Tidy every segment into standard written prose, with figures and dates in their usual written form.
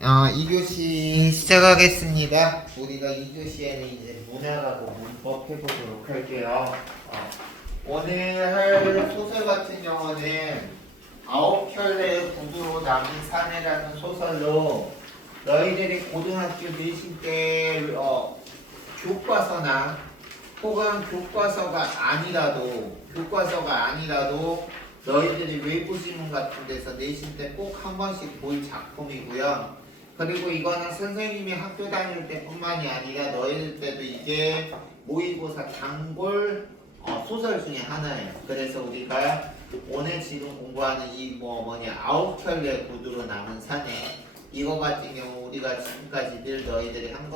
2교시 시작하겠습니다. 우리가 2교시에는 이제 문학하고 문법 해보도록 할게요. 오늘 할 소설 같은 경우는 아홉 켤레의 구두로 남은 사내라는 소설로 너희들이 고등학교 내신 때 교과서나 혹은 교과서가 아니라도 너희들이 외부 지문 같은 데서 내신 때 꼭 한 번씩 볼 작품이고요. 그리고 이거는 선생님이 학교 다닐 때뿐만이 아니라 너희들 때도 이게 모의고사 단골 소설 중에 하나예요. 그래서 우리가 오늘 지금 공부하는 이 아홉 켤레 구두로 남은 사내, 이거 같은 경우 우리가 지금까지 늘 너희들이 한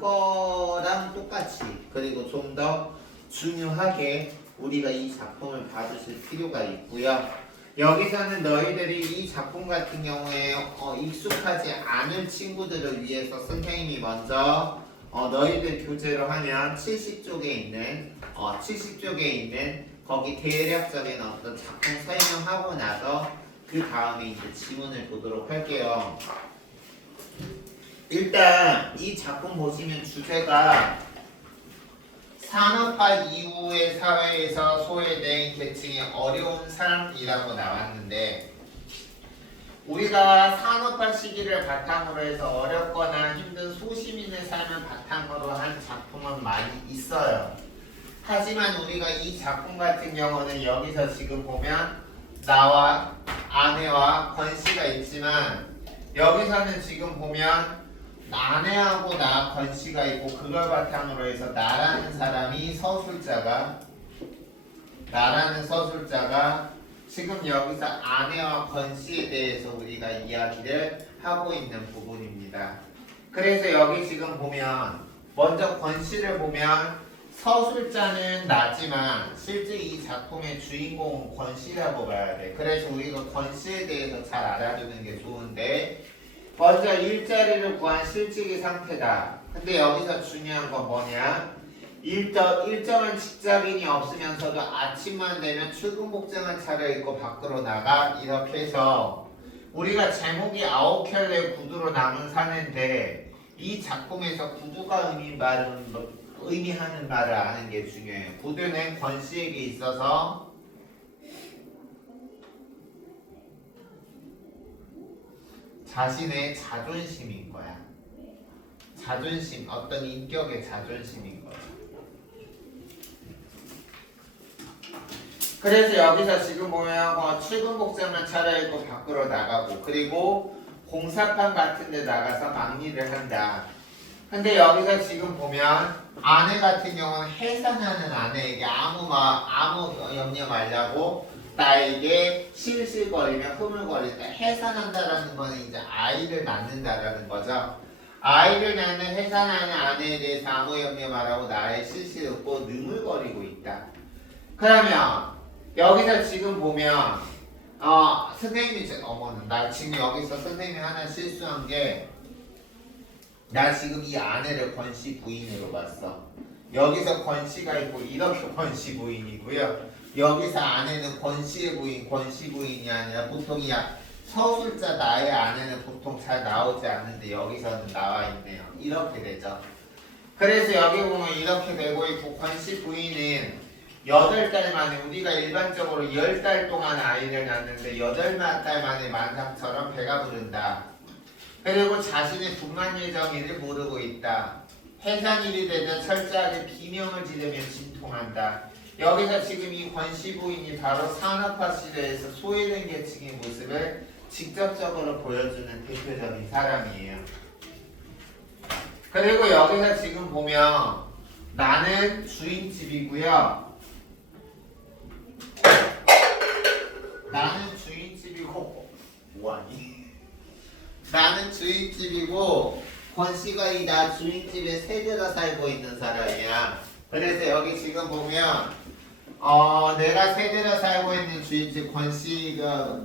거랑 똑같이, 그리고 좀 더 중요하게 우리가 이 작품을 봐주실 필요가 있고요. 여기서는 너희들이 이 작품 같은 경우에 익숙하지 않은 친구들을 위해서 선생님이 먼저 너희들 교재로 하면 70쪽에 있는 거기 대략적인 어떤 작품 설명하고 나서 그 다음에 이제 지문을 보도록 할게요. 일단 이 작품 보시면 주제가 산업화 이후의 사회에서 소외된 계층의 어려운 삶이라고 나왔는데, 우리가 산업화 시기를 바탕으로 해서 어렵거나 힘든 소시민의 삶을 바탕으로 한 작품은 많이 있어요. 하지만 우리가 이 작품 같은 경우는 여기서 지금 보면 나와 아내와 권씨가 있지만, 여기서는 지금 보면 아내하고 나 권씨가 있고, 그걸 바탕으로 해서 나라는 서술자가 지금 여기서 아내와 권씨에 대해서 우리가 이야기를 하고 있는 부분입니다. 그래서 여기 지금 보면 먼저 권씨를 보면 서술자는 나지만 실제 이 작품의 주인공은 권씨라고 봐야 돼. 그래서 우리가 권씨에 대해서 잘 알아두는 게 좋은데, 먼저 일자리를 구한 실직의 상태다. 근데 여기서 중요한 건 뭐냐? 일정한 직장인이 없으면서도 아침만 되면 출근 복장을 차려입고 밖으로 나가, 이렇게 해서 우리가 제목이 아홉 켤레 구두로 남은 사내인데, 이 작품에서 구두가 의미하는 말을 아는 게 중요해요. 구두는 권씨에게 있어서 자신의 자존심인 거야. 자존심, 어떤 인격의 자존심인 거야. 그래서 여기서 지금 보면 출근 복장만 차려입고 밖으로 나가고, 그리고 공사판 같은 데 나가서 막일을 한다. 근데 여기서 지금 보면 아내 같은 경우는 해산하는 아내에게 아무 염려 말라고 나에게 실실거리며 흐물거린다. 해산한다라는 거는 이제 아이를 낳는다라는 거죠. 아이를 낳는 해산하는 아내에 대해서 아무 염려 말하고 나의 실실 없고 느물거리고 있다. 그러면 여기서 지금 보면 선생님이 나 지금 여기서 선생님이 하나 실수한 게, 나 지금 이 아내를 권씨 부인으로 봤어. 여기서 권씨가 있고 이렇게 권씨 부인이고요. 여기서 아내는 권씨의 부인, 권씨 부인이 아니라 보통 서술자 나의 아내는 보통 잘 나오지 않는데 여기서는 나와 있네요. 이렇게 되죠. 그래서 여기 보면 이렇게 되고 있고, 권씨 부인은 8달 만에, 우리가 일반적으로 10달 동안 아이를 낳는데 8달 만에 만삭처럼 배가 부른다. 그리고 자신의 분만 예정일을 모르고 있다. 해산일이 되면 철저하게 비명을 지르며 진통한다. 여기서 지금 이 권씨 부인이 바로 산업화 시대에서 소외된 계층의 모습을 직접적으로 보여주는 대표적인 사람이에요. 그리고 여기서 지금 보면 나는 주인집이고요. 나는 주인집이고, 뭐하니? 나는 주인집이고, 권씨가 이 나 주인집에 세대가 살고 있는 사람이야. 그래서 여기 지금 보면 내가 세대가 살고 있는 주인집 권씨가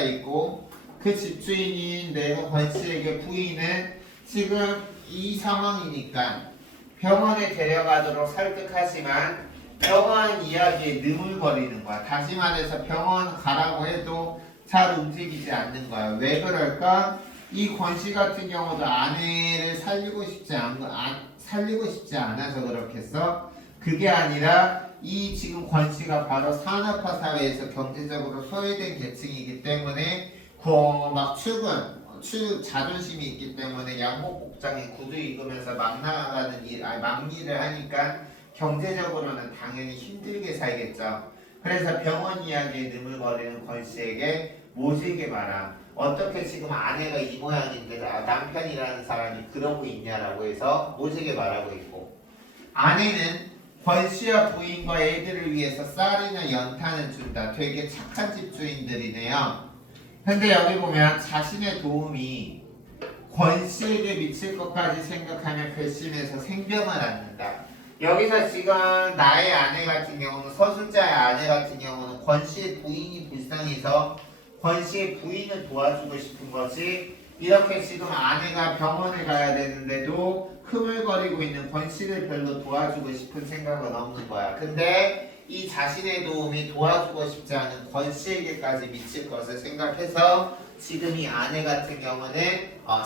있고, 그 집주인인 내가 권씨에게 부인은 지금 이 상황이니까 병원에 데려가도록 설득하지만 병원 이야기에 느물거리는 거야. 다시 말해서 병원 가라고 해도 잘 움직이지 않는 거야. 왜 그럴까? 이 권씨 같은 경우도 아내를 살리고 싶지 않아서 그렇겠어? 그게 아니라 이 지금 권씨가 바로 산업화 사회에서 경제적으로 소외된 계층이기 때문에 막 자존심이 있기 때문에 양복 복장에 구두 입으면서 막 나가는 막일을 하니까 경제적으로는 당연히 힘들게 살겠죠. 그래서 병원 이야기에 느물거리는 권씨에게 모시게 말함. 어떻게 지금 아내가 이 모양인데 남편이라는 사람이 그러고 있냐라고 해서 모시게 말하고 있고, 아내는 권씨와 부인과 애들을 위해서 쌀이나 연탄을 준다. 되게 착한 집주인들이네요. 근데 여기 보면 자신의 도움이 권씨에게 미칠 것까지 생각하며 결심해서 생병을 앓는다. 여기서 지금 나의 아내 같은 경우는, 서술자의 아내 같은 경우는 권씨의 부인이 불쌍해서 권씨의 부인을 도와주고 싶은 것이, 이렇게 지금 아내가 병원에 가야 되는데도 흐물거리고 있는 권씨를 별로 도와주고 싶은 생각은 없는 거야. 근데 이 자신의 도움이 도와주고 싶지 않은 권씨에게까지 미칠 것을 생각해서 지금 이 아내 같은 경우는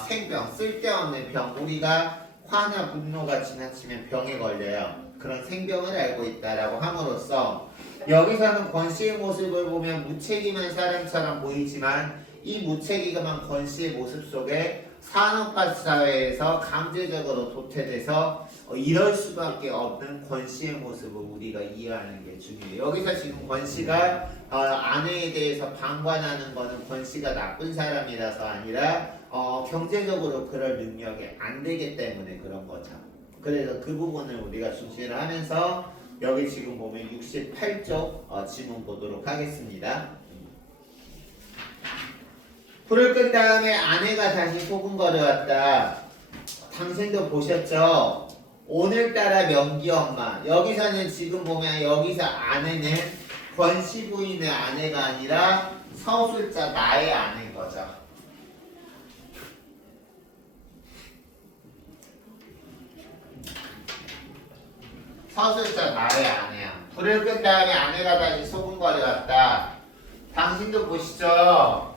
생병, 쓸데없는 병, 우리가 화나 분노가 지나치면 병에 걸려요. 그런 생병을 앓고 있다라고 함으로써 여기서는 권씨의 모습을 보면 무책임한 사람처럼 보이지만, 이 무책임한 권씨의 모습 속에 산업화 사회에서 강제적으로 도태돼서 이럴 수밖에 없는 권씨의 모습을 우리가 이해하는 게 중요해요. 여기서 지금 권씨가 아내에 대해서 방관하는 거는 권씨가 나쁜 사람이라서 아니라 경제적으로 그럴 능력이 안 되기 때문에 그런 거죠. 그래서 그 부분을 우리가 중시를 하면서 여기 지금 보면 68쪽 지문 보도록 하겠습니다. 불을 끈 다음에 아내가 다시 소금거려 왔다. 당신도 보셨죠? 오늘따라 명기 엄마. 여기서는 지금 보면 여기서 아내는 권씨 부인의 아내가 아니라 서술자 나의 아내인 거죠. 서술자 나의 아내야. 불을 끈 다음에 아내가 다시 소금거려 왔다. 당신도 보시죠?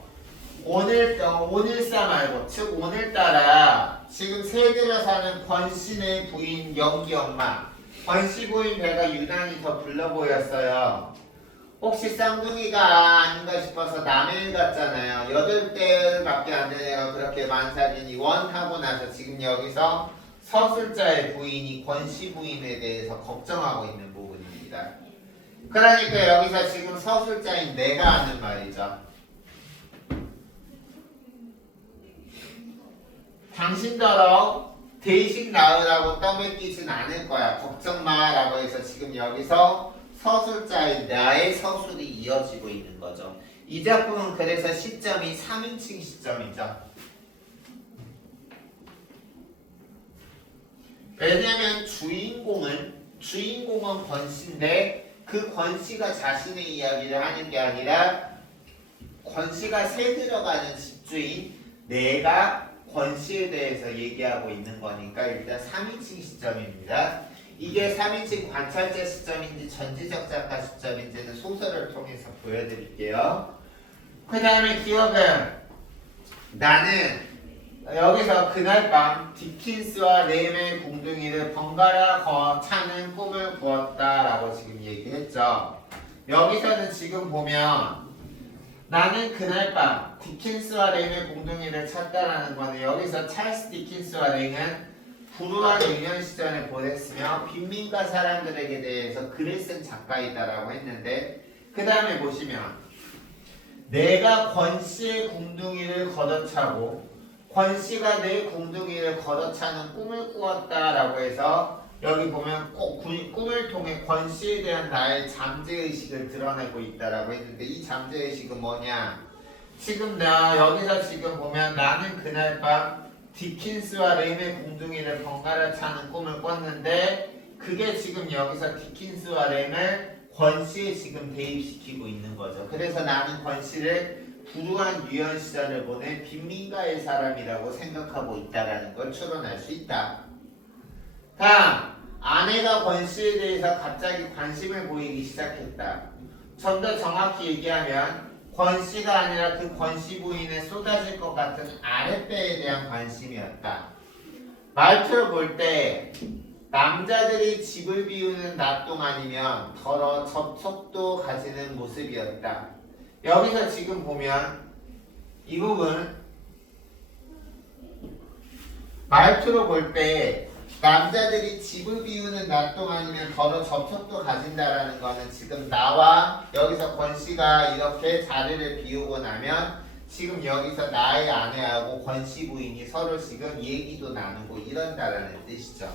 오늘사 말고, 즉 오늘따라 지금 새들어 사는 권씨네 부인 영기 엄마, 권씨 부인 배가 유난히 더 불러 보였어요. 혹시 쌍둥이가 아닌가 싶어서 남의 일 같잖아요. 8대밖에 안 되는 애가 그렇게 만삭이니 원하고 나서 지금 여기서 서술자의 부인이 권씨 부인에 대해서 걱정하고 있는 부분입니다. 그러니까 여기서 지금 서술자인 내가 하는 말이죠. 당신더러 대식 낳으라고 떠맡기진 않을 거야. 걱정 마 라고 해서 지금 여기서 서술자인 나의 서술이 이어지고 있는 거죠. 이 작품은 그래서 시점이 3인칭 시점이죠. 왜냐면 주인공은 권씨인데 그 권씨가 자신의 이야기를 하는 게 아니라 권씨가 새 들어가는 집주인 내가 권씨에 대해서 얘기하고 있는 거니까 일단 3인칭 시점입니다. 이게 3인칭 관찰자 시점인지 전지적 작가 시점인지는 소설을 통해서 보여드릴게요. 그 다음에 기억은 나는 여기서 그날 밤 디킨스와 램의 궁둥이를 번갈아 차는 꿈을 꾸었다 라고 지금 얘기했죠. 여기서는 지금 보면 나는 그날 밤 디킨스와 램의 공동이를 찾다라는 거는, 여기서 찰스 디킨스와 램은 불우한 유년 시절을 보냈으며 빈민가 사람들에게 대해서 글을 쓴 작가이다라고 했는데, 그 다음에 보시면 내가 권씨의 궁둥이를 걷어차고 권씨가 내 궁둥이를 걷어차는 꿈을 꾸었다라고 해서 여기 보면 꼭 꿈을 통해 권씨에 대한 나의 잠재의식을 드러내고 있다라고 했는데, 이 잠재의식은 뭐냐? 지금 여기서 지금 보면 나는 그날 밤 디킨스와 램의 궁둥이를 번갈아 차는 꿈을 꿨는데, 그게 지금 여기서 디킨스와 램을 권씨에 지금 대입시키고 있는 거죠. 그래서 나는 권씨를 불우한 유년 시절을 보낸 빈민가의 사람이라고 생각하고 있다라는 걸 추론할 수 있다. 다음, 아내가 권씨에 대해서 갑자기 관심을 보이기 시작했다. 좀 더 정확히 얘기하면 권씨가 아니라 그 권씨 부인에 쏟아질 것 같은 아랫배에 대한 관심이었다. 말투를 볼 때 남자들이 집을 비우는 낮 동안이면 더러 접촉도 가지는 모습이었다. 여기서 지금 보면 이 부분 말투로 볼 때 남자들이 집을 비우는 낮 동안이면 더러 접촉도 가진다라는 거는 지금 나와 여기서 권씨가 이렇게 자리를 비우고 나면 지금 여기서 나의 아내하고 권씨 부인이 서로 지금 얘기도 나누고 이런다라는 뜻이죠.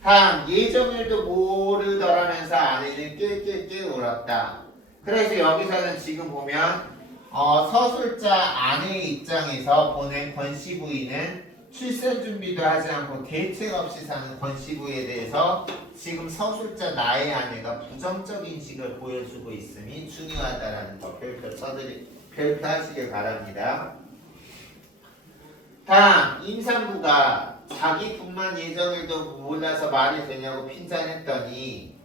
다음 예정일도 모르더라면서 아내는 낄낄낄 울었다. 그래서 여기서는 지금 보면 서술자 아내의 입장에서 보낸 권씨 부인은 출산 준비도 하지 않고 대책 없이 사는 권씨 부인에 대해서 지금 서술자 나의 아내가 부정적인 식을 보여주고 있음이 중요하다라는 거 별표하시길 바랍니다. 다음 임산부가 자기뿐만 예정일도 몰라서 말이 되냐고 핀잔했더니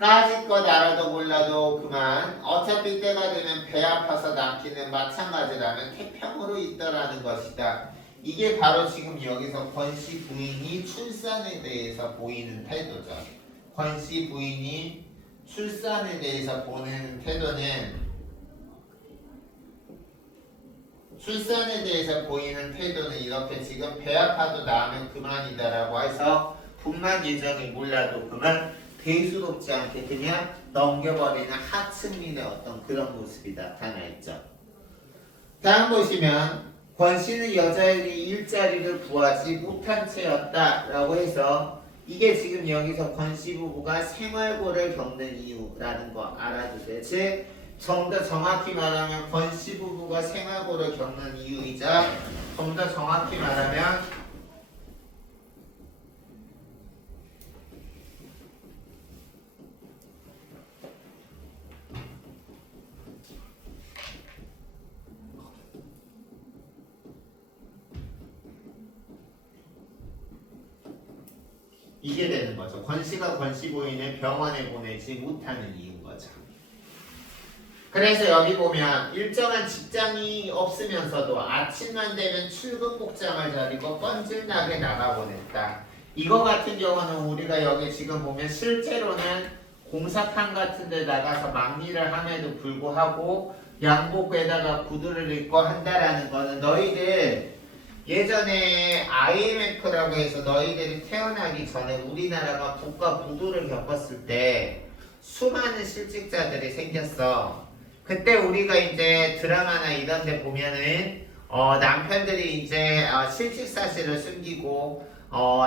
까짓것 알아도 몰라도 그만 어차피 때가 되면 배 아파서 낳기는 마찬가지라면 태평으로 있더라는 것이다. 이게 바로 지금 여기서 권씨 부인이 출산에 대해서 보이는 태도죠. 권씨 부인이 출산에 대해서 보이는 태도는 이렇게 지금 배 아파도 나으면 그만이다라고 해서 분만 예정이 몰라도 그만 대수롭지 않게 그냥 넘겨버리는 하층민의 어떤 그런 모습이 나타나 있죠. 다음 보시면 권씨는 여자에게 일자리를 구하지 못한 채였다라고 해서 이게 지금 여기서 권씨 부부가 생활고를 겪는 이유라는 거 알아두세요. 즉 좀 더 정확히 말하면 권씨 부부가 생활고를 겪는 이유이자 좀 더 정확히 말하면 이게 되는 거죠. 권씨가 권씨 부인을 병원에 보내지 못하는 이유인 거죠. 그래서 여기 보면 일정한 직장이 없으면서도 아침만 되면 출근 복장을 차리고 뻔질나게 나가보냈다. 이거 같은 경우는 우리가 여기 지금 보면 실제로는 공사판 같은 데 나가서 막일을 함에도 불구하고 양복에다가 구두를 입고 한다라는 거는 너희들 예전에 IMF라고 해서 너희들이 태어나기 전에 우리나라가 국가 부도를 겪었을 때 수많은 실직자들이 생겼어. 그때 우리가 이제 드라마나 이런 데 보면은 남편들이 이제 실직 사실을 숨기고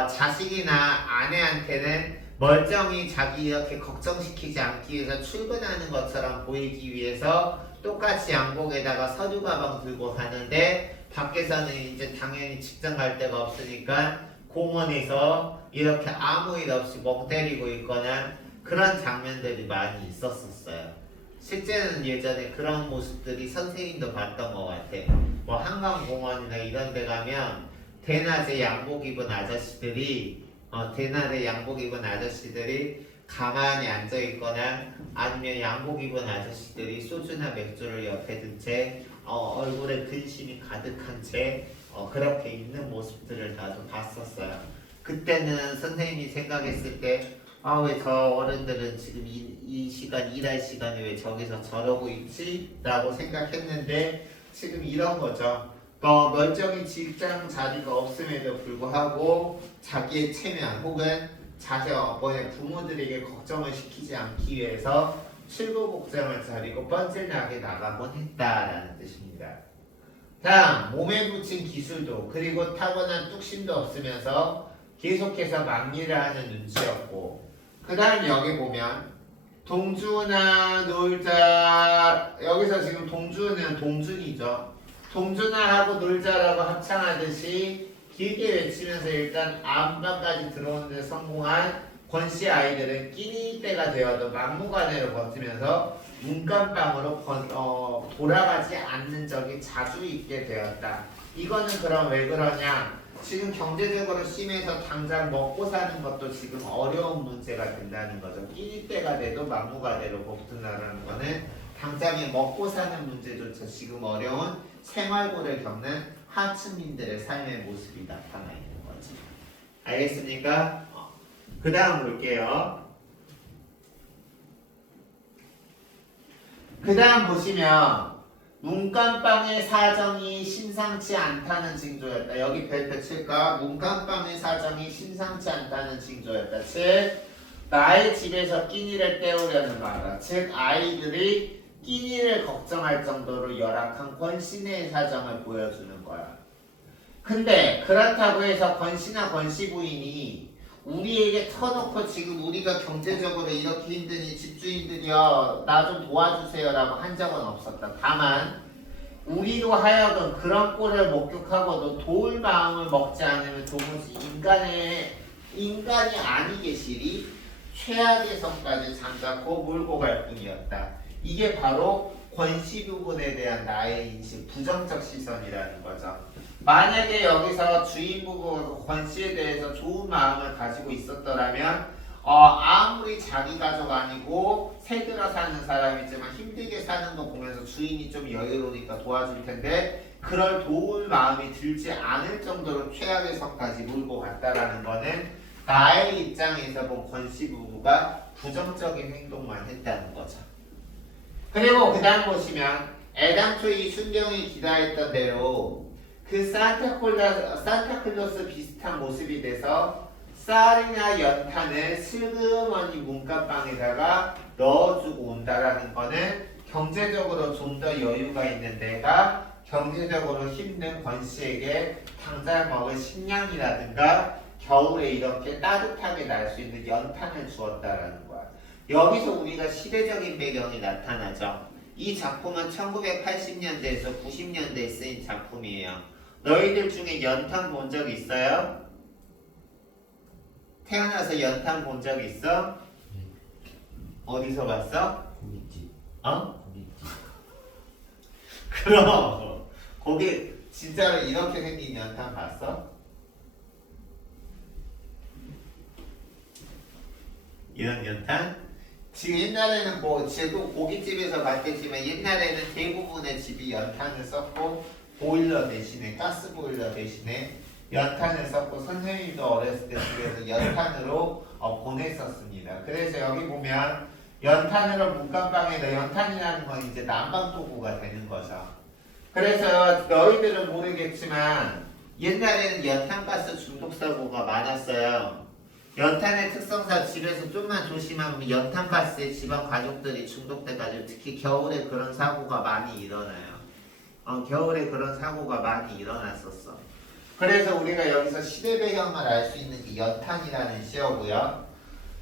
자식이나 아내한테는 멀쩡히 자기 이렇게 걱정시키지 않기 위해서 출근하는 것처럼 보이기 위해서 똑같이 양복에다가 서류 가방 들고 가는데 밖에서는 이제 당연히 직장 갈 데가 없으니까 공원에서 이렇게 아무 일 없이 멍 때리고 있거나 그런 장면들이 많이 있었어요. 실제는 예전에 그런 모습들이 선생님도 봤던 것 같아. 뭐 한강공원이나 이런 데 가면 대낮에 양복 입은 아저씨들이 가만히 앉아 있거나 아니면 양복 입은 아저씨들이 소주나 맥주를 옆에 든 채 얼굴에 근심이 가득한 채 그렇게 있는 모습들을 나도 봤었어요. 그때는 선생님이 생각했을 때 왜 저 어른들은 지금 이 시간 일할 시간에 왜 저기서 저러고 있지? 라고 생각했는데 지금 이런 거죠. 멀쩡히 직장 자리가 없음에도 불구하고 자기의 체면 혹은 부모들에게 걱정을 시키지 않기 위해서 출근 복장을 차리고 뻔질나게 나가곤 했다라는 뜻입니다. 다음 몸에 붙인 기술도 그리고 타고난 뚝심도 없으면서 계속해서 막일을 하는 눈치였고 그 다음 여기 보면 동준아 놀자 여기서 지금 동준은 동준이죠. 동준아 하고 놀자라고 합창하듯이 길게 외치면서 일단 안방까지 들어오는 데 성공한 권씨 아이들은 끼니 때가 되어도 막무가내로 버티면서 문간방으로 돌아가지 않는 적이 자주 있게 되었다. 이거는 그럼 왜 그러냐? 지금 경제적으로 심해서 당장 먹고 사는 것도 지금 어려운 문제가 된다는 거죠. 끼니 때가 돼도 막무가내로 버티나라는 거는 당장에 먹고 사는 문제조차 지금 어려운 생활고를 겪는 하층민들의 삶의 모습이 나타나 있는 거지. 알겠습니까? 그 다음 볼게요. 그 다음 보시면 문간방의 사정이 심상치 않다는 징조였다. 여기 별표 칠까? 문간방의 사정이 심상치 않다는 징조였다. 즉 나의 집에서 끼니를 때우려는 마라. 즉 아이들이 끼니를 걱정할 정도로 열악한 권씨네의 사정을 보여주는 거야. 근데 그렇다고 해서 권씨나 권씨 부인이 우리에게 터놓고 지금 우리가 경제적으로 이렇게 힘드니 집주인들이여 나 좀 도와주세요 라고 한 적은 없었다. 다만 우리로 하여금 그런 꼴을 목격하고도 도울 마음을 먹지 않으면 도무지 인간이 아니계시리 최악의 성까지 잠자코 몰고 갈 뿐이었다. 이게 바로 권씨 부분에 대한 나의 인식, 부정적 시선이라는 거죠. 만약에 여기서 주인 부부가 권씨에 대해서 좋은 마음을 가지고 있었더라면 아무리 자기 가족 아니고 새들어 사는 사람이지만 힘들게 사는 거 보면서 주인이 좀 여유로우니까 도와줄 텐데 그럴 도울 마음이 들지 않을 정도로 최악의 선까지 몰고 갔다라는 거는 나의 입장에서 본 권씨 부부가 부정적인 행동만 했다는 거죠. 그리고 그 다음 보시면 애당초 이 순경이 기다렸던 대로 그 산타클로스 비슷한 모습이 돼서 쌀이나 연탄을 슬그머니 문간방에다가 넣어주고 온다라는 거는 경제적으로 좀 더 여유가 있는 데가 경제적으로 힘든 권씨에게 당장 먹을 식량이라든가 겨울에 이렇게 따뜻하게 날 수 있는 연탄을 주었다라는 거야. 여기서 우리가 시대적인 배경이 나타나죠. 이 작품은 1980년대에서 90년대에 쓰인 작품이에요. 너희들 중에 연탄 본 적 있어요? 태어나서 연탄 본 적 있어? 어디서 봤어? 고깃집. 고깃집. 고깃집. 그럼 거기 진짜로 이렇게 생긴 연탄 봤어? 이런 연탄? 지금 옛날에는 지금 고깃집에서 봤겠지만 옛날에는 대부분의 집이 연탄을 썼고 보일러 대신에 가스 보일러 대신에 연탄을 썼고 선생님도 어렸을 때 집에서 연탄으로 보냈었습니다. 그래서 여기 보면 연탄으로 문간방에다 연탄이라는 건 이제 난방 도구가 되는 거죠. 그래서 너희들은 모르겠지만 옛날에는 연탄가스 중독 사고가 많았어요. 연탄의 특성상 집에서 좀만 조심하면 연탄가스에 집안 가족들이 중독돼가지고 특히 겨울에 그런 사고가 많이 일어나요. 겨울에 그런 사고가 많이 일어났었어. 그래서 우리가 여기서 시대 배경을 알 수 있는 게 연탄이라는 시어고요.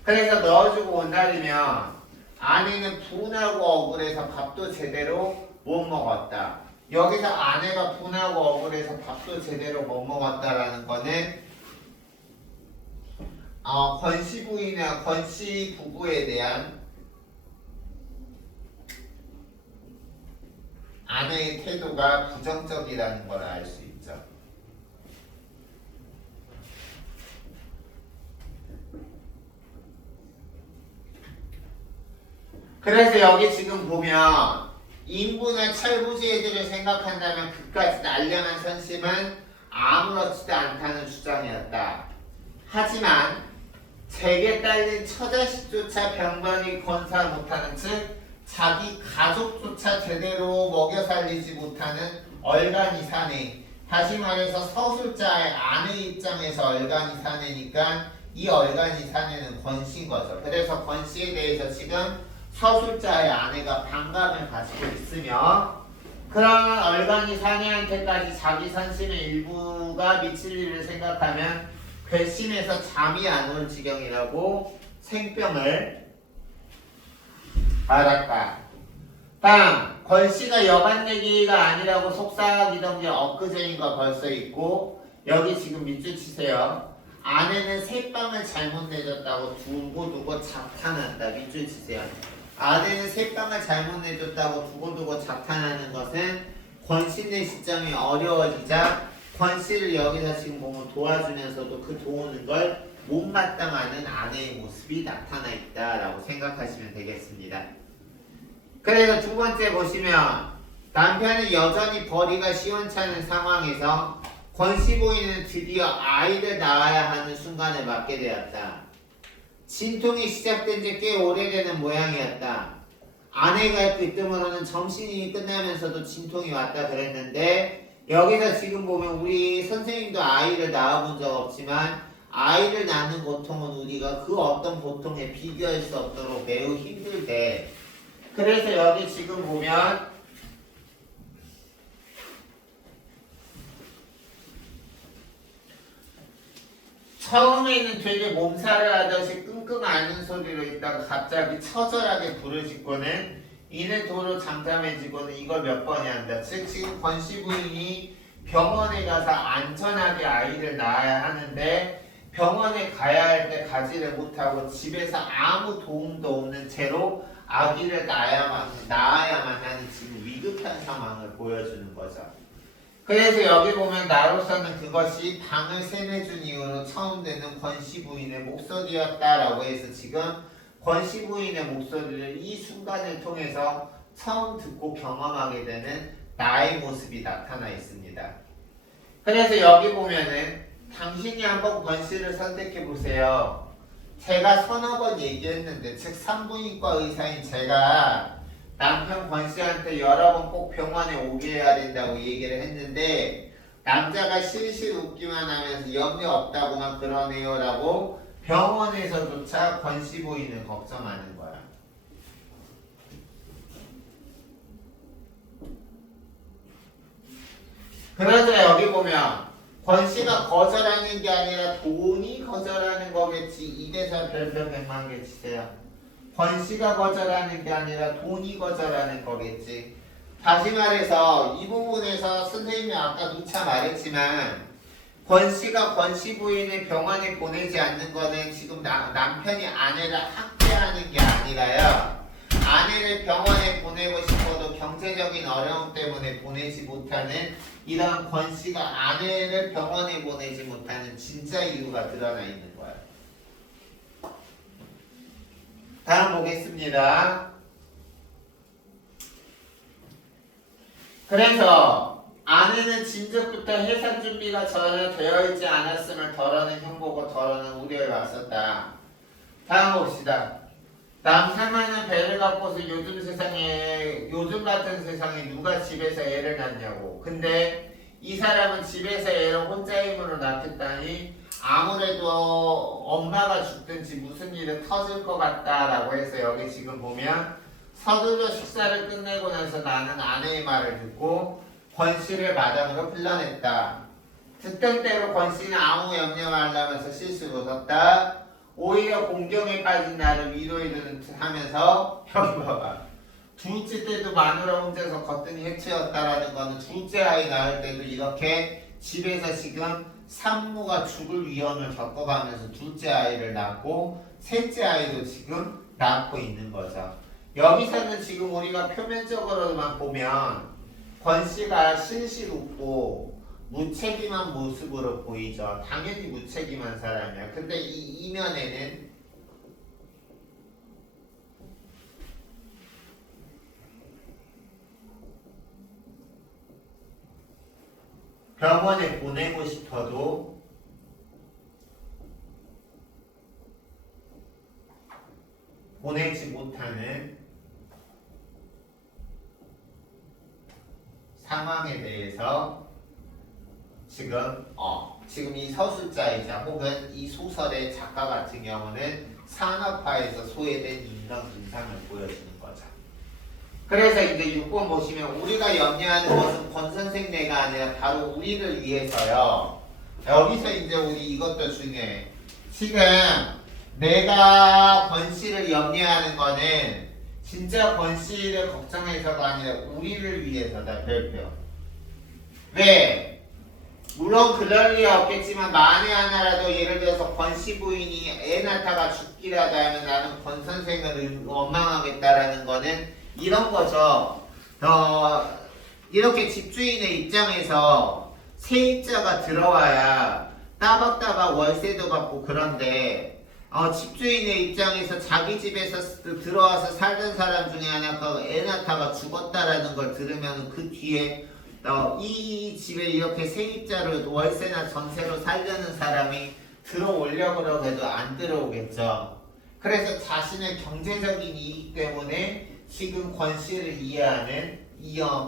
그래서 넣어주고 온 날이면 아내는 분하고 억울해서 밥도 제대로 못 먹었다. 여기서 아내가 분하고 억울해서 밥도 제대로 못 먹었다라는 거는 권씨 부인이나 권씨 부부에 대한 아내의 태도가 부정적이라는 걸 알 수 있죠. 그래서 여기 지금 보면 인부나 철부지애들을 생각한다면 그까지 날려한 선심은 아무렇지도 않다는 주장이었다. 하지만 제게 딸린 처자식조차 병변이 건사 못하는 즉 자기 가족조차 제대로 먹여 살리지 못하는 얼간이 사내. 다시 말해서 서술자의 아내 입장에서 얼간이 사내니까 이 얼간이 사내는 권씨인 거죠. 그래서 권씨에 대해서 지금 서술자의 아내가 반감을 가지고 있으며 그런 얼간이 사내한테까지 자기 선심의 일부가 미칠 일을 생각하면 괘씸해서 잠이 안 올 지경이라고 생병을 앓았다. 다음, 권씨가 여간내기가 아니라고 속삭이던 게 엊그제인 거 벌써 있고 여기 지금 밑줄 치세요. 아내는 새빵을 잘못 내줬다고 두고두고 자탄한다. 밑줄 치세요. 아내는 새빵을 잘못 내줬다고 두고두고 자탄하는 것은 권씨네 시점이 어려워지자 권씨를 여기서 지금 보면 도와주면서도 그 도우는 걸 못마땅하는 아내의 모습이 나타나 있다라고 생각하시면 되겠습니다. 그래서 두 번째 보시면 남편은 여전히 벌이가 시원찮은 상황에서 권씨 부인은 드디어 아이를 낳아야 하는 순간을 맞게 되었다. 진통이 시작된 지 꽤 오래되는 모양이었다. 아내가 그때으로는 점심이 끝나면서도 진통이 왔다 그랬는데 여기서 지금 보면 우리 선생님도 아이를 낳아본 적 없지만 아이를 낳는 고통은 우리가 그 어떤 고통에 비교할 수 없도록 매우 힘들대. 그래서 여기 지금 보면 처음에는 되게 몸살을 하듯이 끙끙 앓는 소리로 있다가 갑자기 처절하게 부르짖고는 이는 도로 잠잠해지고는 이걸 몇 번이 한다. 즉 지금 권씨 부인이 병원에 가서 안전하게 아이를 낳아야 하는데 병원에 가야 할 때 가지를 못하고 집에서 아무 도움도 없는 채로 아기를 낳아야만 하는 지금 위급한 상황을 보여주는 거죠. 그래서 여기 보면 나로서는 그것이 당을 세뇌준 이후로 처음 듣는 권씨 부인의 목소리였다라고 해서 지금 권씨 부인의 목소리를 이 순간을 통해서 처음 듣고 경험하게 되는 나의 모습이 나타나 있습니다. 그래서 여기 보면은 당신이 한번 권씨를 선택해 보세요. 제가 서너 번 얘기했는데 즉 산부인과 의사인 제가 남편 권씨한테 여러 번 꼭 병원에 오게 해야 된다고 얘기를 했는데 남자가 실실 웃기만 하면서 염려 없다고만 그러네요 라고 병원에서조차 권씨 부인을 걱정하는 거야. 그래서 여기 보면 권씨가 거절하는 게 아니라 돈이 거절하는 거겠지. 이 대사 별표 100만 개 치세요. 권씨가 거절하는 게 아니라 돈이 거절하는 거겠지. 다시 말해서 이 부분에서 선생님이 아까 누차 말했지만 권씨가 권씨 부인을 병원에 보내지 않는 거는 지금 남편이 아내를 학대하는 게 아니라요. 아내를 병원에 보내고 싶어도 경제적인 어려움 때문에 보내지 못하는 이런 권씨가 아내를 병원에 보내지 못하는 진짜 이유가 드러나 있는 거예요. 다음 보겠습니다. 그래서 아내는 진즉부터 해산 준비가 전혀 되어 있지 않았음을 덜어는 흉보고 덜어는 우려해 왔었다. 다음 봅시다. 남사마는 배를 갖고서 요즘 같은 세상에 누가 집에서 애를 낳냐고. 근데 이 사람은 집에서 애를 혼자 힘으로 낳겠다니 아무래도 엄마가 죽든지 무슨 일이 터질 것 같다라고 해서 여기 지금 보면 서둘러 식사를 끝내고 나서 나는 아내의 말을 듣고 권씨를 마당으로 불러냈다. 듣던 대로 권씨는 아무 염려 말라면서 실수로 섰다. 오히려 공경에 빠진 나를 위로해주는 듯 하면서 여기 봐봐. 둘째 때도 마누라 혼자서 거뜬히 해치웠다라는 거는 둘째 아이 낳을 때도 이렇게 집에서 지금 산모가 죽을 위험을 겪어가면서 둘째 아이를 낳고 셋째 아이도 지금 낳고 있는 거죠. 여기서는 지금 우리가 표면적으로만 보면 권씨가 실실 웃고 무책임한 모습으로 보이죠. 당연히 무책임한 사람이야. 근데 이 이면에는 병원에 보내고 싶어도 보내지 못하는 상황에 대해서 지금 이 서술자이자 혹은 이 소설의 작가 같은 경우는 산업화에서 소외된 이런 인상을 보여주는 거죠. 그래서 이제 6번 보시면 우리가 염려하는 것은 권 선생네가 아니라 바로 우리를 위해서요. 여기서 이제 우리 이것도 중요해. 지금 내가 권씨를 염려하는 거는 진짜 권씨를 걱정해서가 아니라 우리를 위해서다. 별표. 왜? 물론 그럴 리 없겠지만 만에 하나라도 예를 들어서 권씨 부인이 애 낳다가 죽기라도 하면 나는 권 선생을 원망하겠다라는 거는 이런 거죠. 이렇게 집주인의 입장에서 세입자가 들어와야 따박따박 월세도 받고 그런데 집주인의 입장에서 자기 집에서 들어와서 살던 사람 중에 하나가 애 낳다가 죽었다라는 걸 들으면 그 뒤에 이 집에 이렇게 세입자로 월세나 전세로 살려는 사람이 들어오려고 그러게도 안 들어오겠죠. 그래서 자신의 경제적인 이익 때문에 지금 권 씨를 이해하는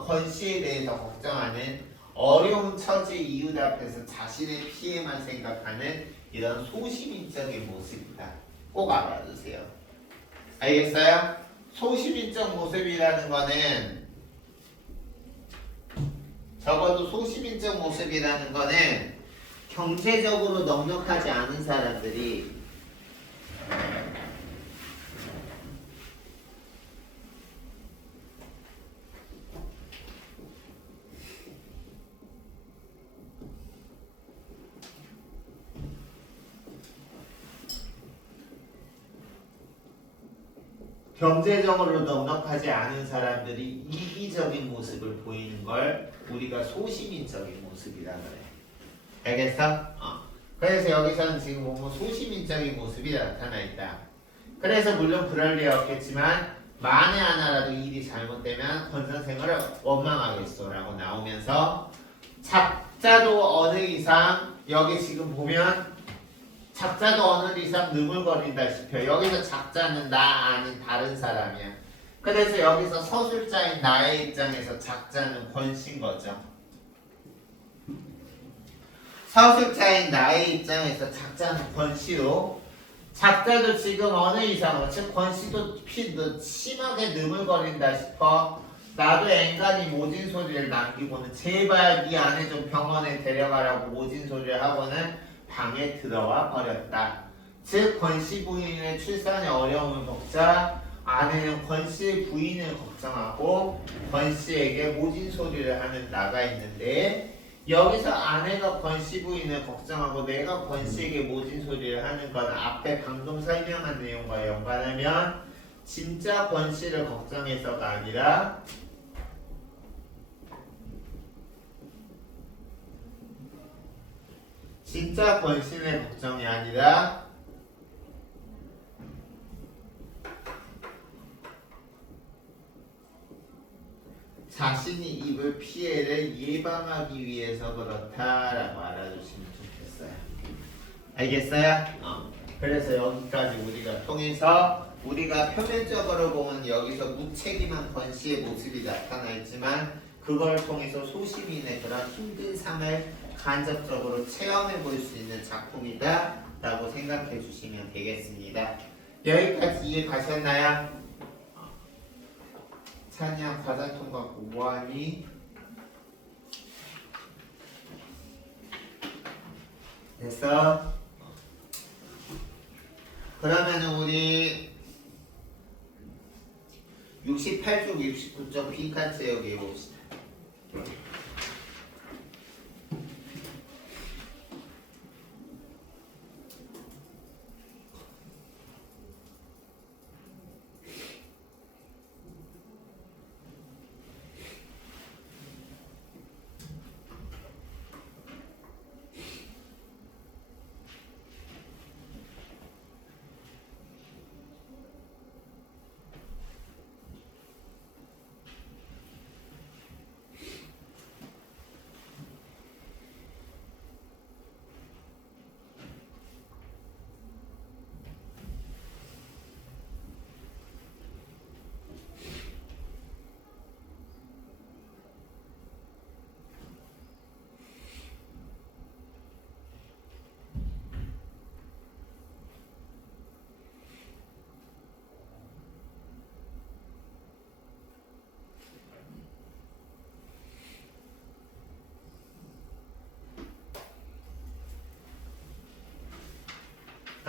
권 씨에 대해서 걱정하는 어려운 처지 이웃 앞에서 자신의 피해만 생각하는 이런 소시민적인 모습이다. 꼭 알아두세요. 알겠어요? 소시민적 모습이라는 거는 적어도 소시민적 모습이라는 거는 경제적으로 넉넉하지 않은 사람들이 경제적으로 넉넉하지 않은 사람들이 이기적인 모습을 보이는 걸 우리가 소시민적인 모습이라 그래. 알겠어? 그래서 여기서는 지금 보면 소시민적인 모습이 나타나 있다. 그래서 물론 그럴 리 없겠지만 만에 하나라도 일이 잘못되면 권 선생을 원망하겠소라고 나오면서 작자도 어느 이상 여기 지금 보면 작자도 어느 이상 느물거린다시피 여기서 작자는 나 아닌 다른 사람이야. 그래서 여기서 서술자인 나의 입장에서 작자는 권씨인 거죠. 서술자인 나의 입장에서 작자는 권씨로 작자도 지금 어느 이상으로 즉 권씨도 심하게 느물거린다 싶어 나도 앵간히 모진 소리를 남기고는 제발 네 아내 좀 병원에 데려가라고 모진 소리를 하고는 방에 들어와 버렸다. 즉 권씨 부인의 출산에 어려움을 겪자 아내는 권씨의 부인을 걱정하고 권씨에게 모진 소리를 하는 나가 있는데 여기서 아내가 권씨 부인을 걱정하고 내가 권씨에게 모진 소리를 하는 건 앞에 방금 설명한 내용과 연관하면 진짜 권씨를 걱정해서가 아니라 진짜 권씨의 걱정이 아니라 자신이 입을 피해를 예방하기 위해서 그렇다라고 알아주시면 좋겠어요. 알겠어요? 그래서 여기까지 우리가 통해서 우리가 표면적으로 보면 여기서 무책임한 권씨의 모습이 나타나 있지만 그걸 통해서 소시민의 그런 힘든 삶을 간접적으로 체험해 볼 수 있는 작품이다 라고 생각해 주시면 되겠습니다. 여기까지 이해 가셨나요? 찬이야 과자통 갖고 뭐하니? 됐어? 그러면은 우리 68쪽 69쪽 빈칸 채우기 해봅시다.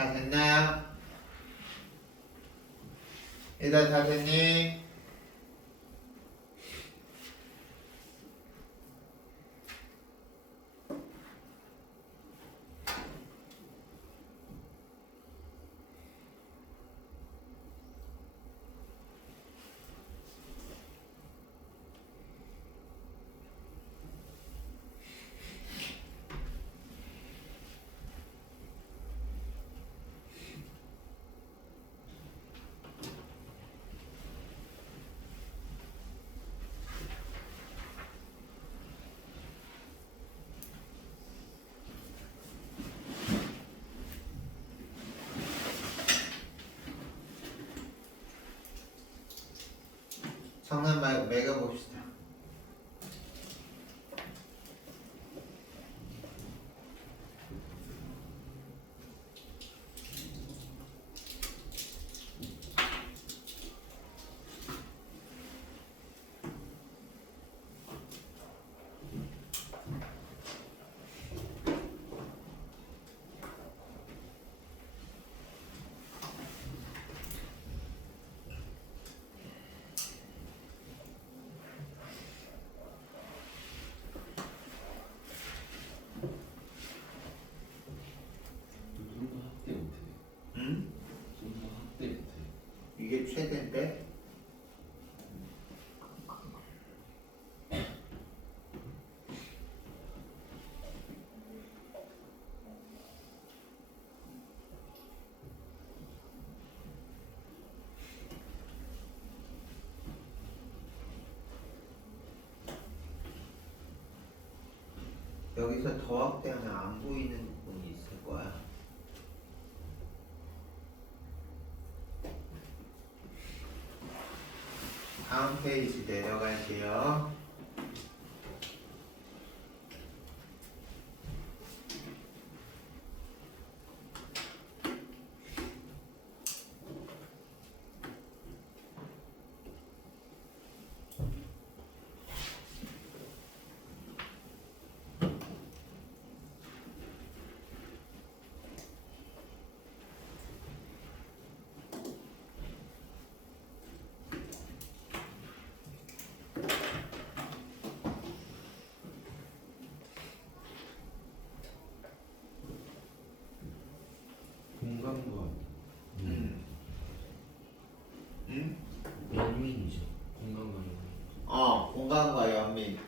다 됐나요? 일단 다 됐니? 여기서 더 확대하면 안 보이는 부분이 있을 거야. 다음 페이지 내려갈게요. 공간과 응? 연민이죠. 공간과 연민. 공간과 연민.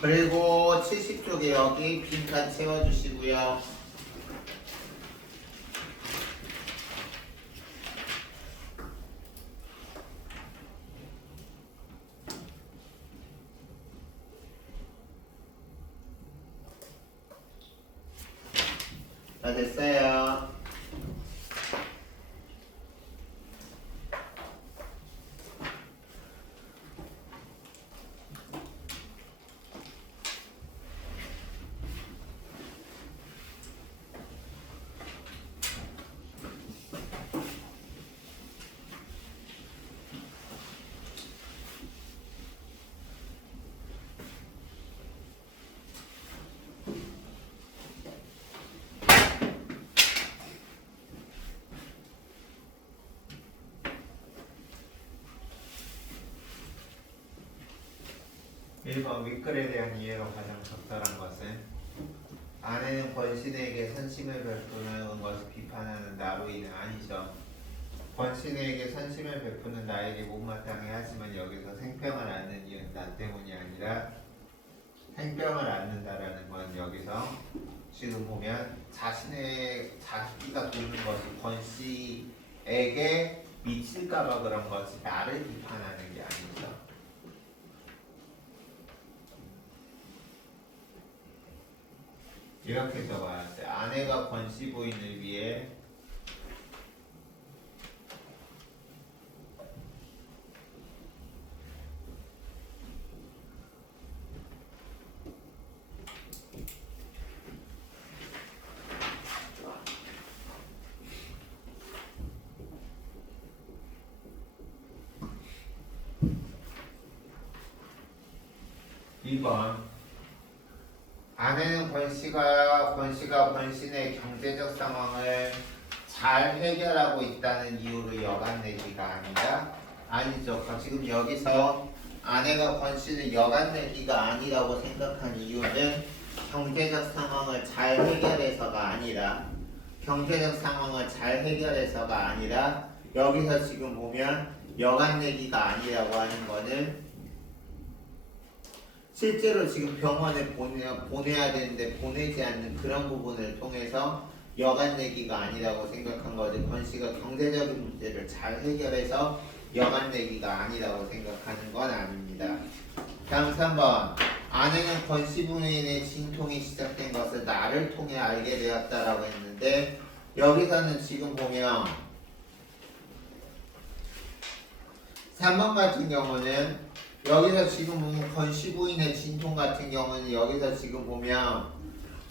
그리고 70쪽에 여기 빈칸 채워주시고요. 다 됐어요. (1번) 윗글에 대한 이해로 가장 적절한 것은 아내는 권신에게 선심을 베푸는 것을 비판하는 나로이는 아니죠. 권신에게 선심을 베푸는 나에게 못마땅해 하지만 여기서 생병을 앓는 이유는 나 때문이 아니라 생병을 앓는다라는 건 여기서 지금 보면 자기가 도는 것이 권씨에게 미칠까봐 그런 것이 나를 비판하는 게 아니죠. 이렇게 적어야 돼. 아내가 권씨 부인을 위해 (2번) 아내는 권씨가 권신의 경제적 상황을 잘 해결하고 있다는 이유로 여간 내기가 아니다? 아니죠. 지금 여기서 아내가 권씨를 여간 내기가 아니라고 생각한 이유는 경제적 상황을 잘 해결해서가 아니라 여기서 지금 보면 여간 내기가 아니라고 하는 거는 실제로 지금 병원에 보내야 되는데 보내지 않는 그런 부분을 통해서 여간 내기가 아니라고 생각한 거지. 권씨가 경제적인 문제를 잘 해결해서 여간 내기가 아니라고 생각하는 건 아닙니다. 다음 3번. 아내는 권씨 부인의 진통이 시작된 것을 나를 통해 알게 되었다라고 했는데 여기서는 지금 보면 3번 같은 경우는 여기서 지금 보면 권씨 부인의 진통 같은 경우는 여기서 지금 보면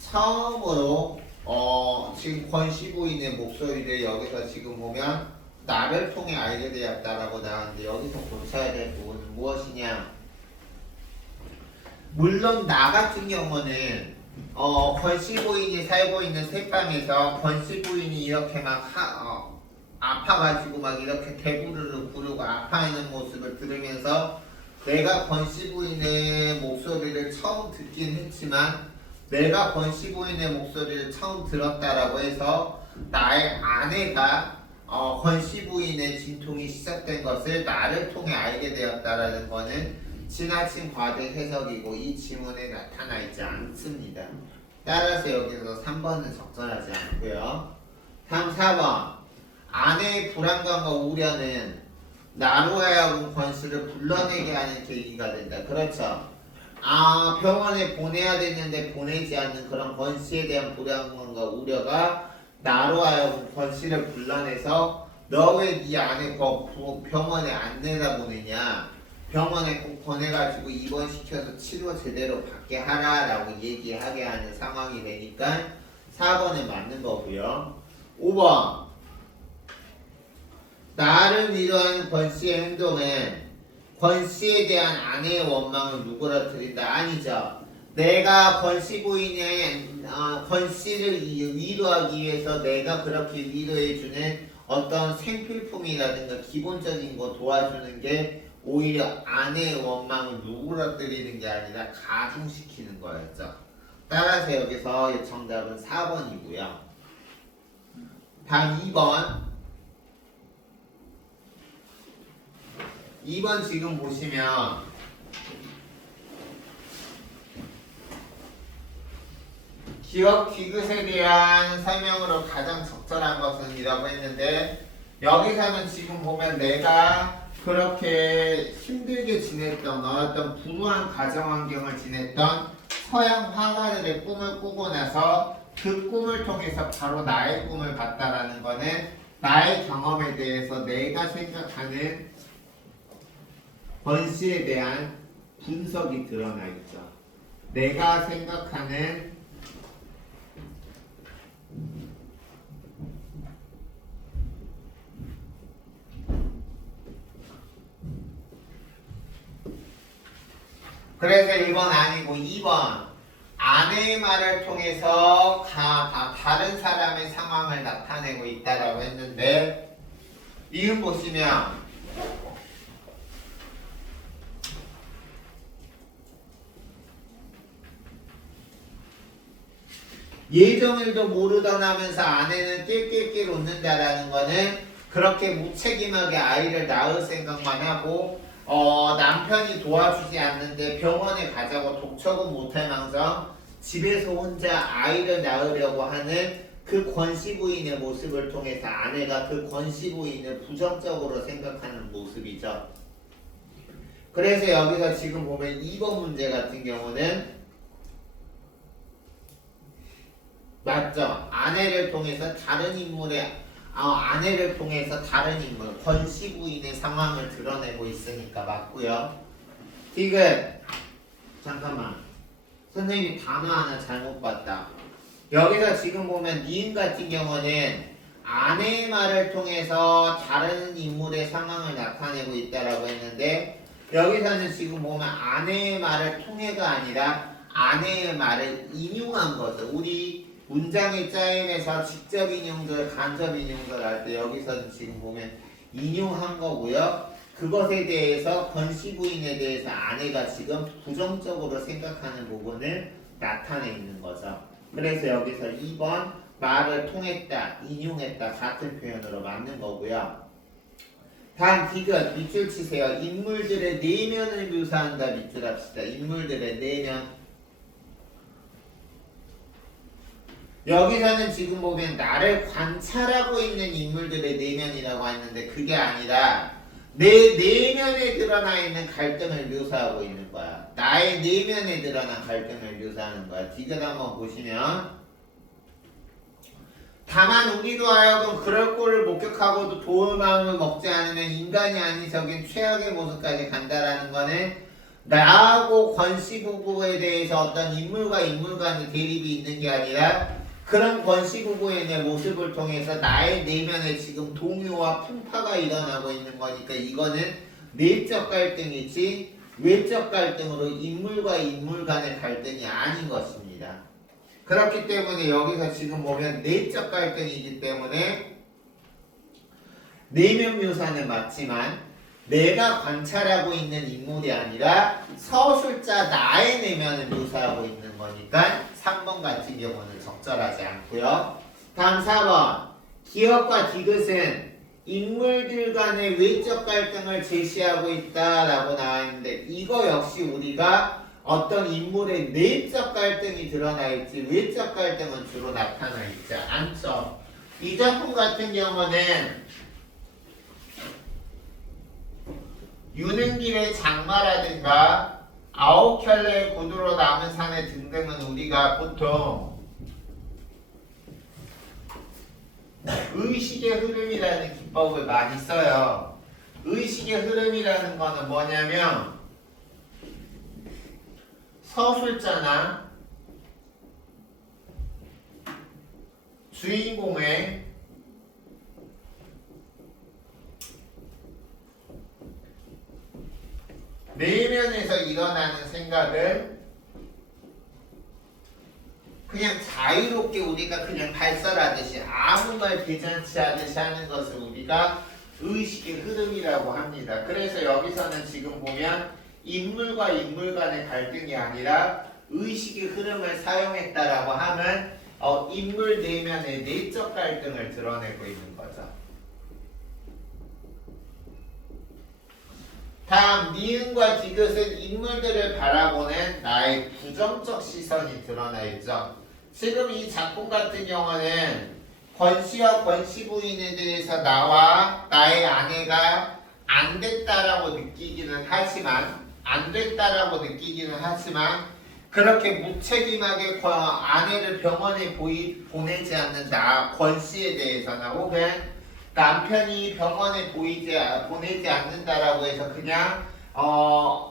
처음으로 지금 권씨 부인의 목소리를 여기서 지금 보면 나를 통해 알게 되었다라고 나왔는데 여기서 고쳐야 될 부분은 무엇이냐? 물론 나 같은 경우는 권씨 부인이 살고 있는 새방에서 권씨 부인이 이렇게 막 아파가지고 막 이렇게 대구르르 구르고 아파하는 모습을 들으면서 내가 권씨 부인의 목소리를 처음 듣긴 했지만 내가 권씨 부인의 목소리를 처음 들었다라고 해서 나의 아내가 권씨 부인의 진통이 시작된 것을 나를 통해 알게 되었다라는 것은 지나친 과대 해석이고 이 지문에 나타나 있지 않습니다. 따라서 여기서 3번은 적절하지 않고요. 다음 4번. 아내의 불안감과 우려는 나로 하여금 권씨를 불러내게 하는 계기가 된다. 그렇죠. 아, 병원에 보내야 되는데 보내지 않는 그런 권씨에 대한 불안감과 우려가 나로 하여금 권씨를 불러내서 너 왜 네 아내 병원에 안 내다보느냐, 병원에 꼭 보내가지고 입원시켜서 치료 제대로 받게 하라라고 얘기하게 하는 상황이 되니까 4번은 맞는 거고요. 5번, 나를 위로하는 권씨의 행동은 권씨에 대한 아내의 원망을 누그러뜨린다. 아니죠. 내가 권씨 부인의 권씨를 위로하기 위해서 내가 그렇게 위로해주는 어떤 생필품이라든가 기본적인 거 도와주는 게 오히려 아내의 원망을 누그러뜨리는 게 아니라 가중시키는 거였죠. 따라서 여기서 정답은 4번이고요. 다음 2번. 2번 지금 보시면 기억 디귿에 대한 설명으로 가장 적절한 것은 이라고 했는데, 여기서는 지금 보면 내가 그렇게 힘들게 지냈던 어떤 불우한 가정 환경을 지냈던 서양 화가들의 꿈을 꾸고 나서 그 꿈을 통해서 바로 나의 꿈을 봤다라는 거는 나의 경험에 대해서 내가 생각하는 권씨에 대한 분석이 드러나 있죠. 내가 생각하는 그래서 1번 아니고 2번, 아내의 말을 통해서 다른 사람의 상황을 나타내고 있다라고 했는데, 이음 보시면 예정일도 모르던 하면서 아내는 낄낄낄 웃는다라는 거는 그렇게 무책임하게 아이를 낳을 생각만 하고 남편이 도와주지 않는데 병원에 가자고 독촉은 못할 망정 집에서 혼자 아이를 낳으려고 하는 그 권씨 부인의 모습을 통해서 아내가 그 권씨 부인을 부정적으로 생각하는 모습이죠. 그래서 여기서 지금 보면 2번 문제 같은 경우는 맞죠? 아내를 통해서 다른 인물의 아내를 통해서 다른 인물, 권씨 부인의 상황을 드러내고 있으니까 맞고요. 디귿, 잠깐만, 선생님이 단어 하나 잘못 봤다. 여기서 지금 보면 니은 같은 경우는 아내의 말을 통해서 다른 인물의 상황을 나타내고 있다라고 했는데, 여기서는 지금 보면 아내의 말을 통해가 아니라 아내의 말을 인용한 거죠. 우리 문장의 짜임에서 직접 인용절, 간접 인용절 할 때 여기서는 지금 보면 인용한 거고요. 그것에 대해서 권씨 부인에 대해서 아내가 지금 부정적으로 생각하는 부분을 나타내 있는 거죠. 그래서 여기서 2번 말을 통했다, 인용했다 같은 표현으로 맞는 거고요. 다음 디귿 밑줄 치세요. 인물들의 내면을 묘사한다 밑줄 합시다. 인물들의 내면. 여기서는 지금 보면 나를 관찰하고 있는 인물들의 내면이라고 했는데 그게 아니라 내 내면에 드러나 있는 갈등을 묘사하고 있는 거야. 나의 내면에 드러난 갈등을 묘사하는 거야. 디귿 한번 보시면 다만 우리도 하여금 그럴 꼴을 목격하고도 도울 마음을 먹지 않으면 인간이 아닌 적인 최악의 모습까지 간다라는 거는 나하고 권씨 부부에 대해서 어떤 인물과 인물 간의 대립이 있는 게 아니라 그런 권씨 부부의 내 모습을 통해서 나의 내면에 지금 동요와 풍파가 일어나고 있는 거니까 이거는 내적 갈등이지 외적 갈등으로 인물과 인물 간의 갈등이 아닌 것입니다. 그렇기 때문에 여기서 지금 보면 내적 갈등이기 때문에 내면 묘사는 맞지만 내가 관찰하고 있는 인물이 아니라 서술자 나의 내면을 묘사하고 있는 거니까 3번 같은 경우는 적절하지 않고요. 다음 4번 기억과 디귿은 인물들 간의 외적 갈등을 제시하고 있다라고 나와 있는데 이거 역시 우리가 어떤 인물의 내적 갈등이 드러나 있지 외적 갈등은 주로 나타나 있지 않죠. 이 작품 같은 경우는 유능길의 장마라든가 아홉켤레의 구두로 남은 산의 등등은 우리가 보통 의식의 흐름이라는 기법을 많이 써요. 의식의 흐름이라는 거는 뭐냐면 서술자나 주인공의 내면에서 일어나는 생각을 그냥 자유롭게 우리가 그냥 발설하듯이 아무 말 대잔치 하듯이 하는 것을 우리가 의식의 흐름이라고 합니다. 그래서 여기서는 지금 보면 인물과 인물 간의 갈등이 아니라 의식의 흐름을 사용했다라고 하면 인물 내면의 내적 갈등을 드러내고 있는 거죠. 다음 니은과 디귿은 인물들을 바라보는 나의 부정적 시선이 드러나 있죠. 지금 이 작품 같은 경우는 권씨와 권씨 부인에 대해서 나와 나의 아내가 안 됐다라고 느끼기는 하지만 그렇게 무책임하게 아내를 병원에 보내지 않는 나 권씨에 대해서나 혹은 남편이 병원에 보내지 않는다라고 해서 그냥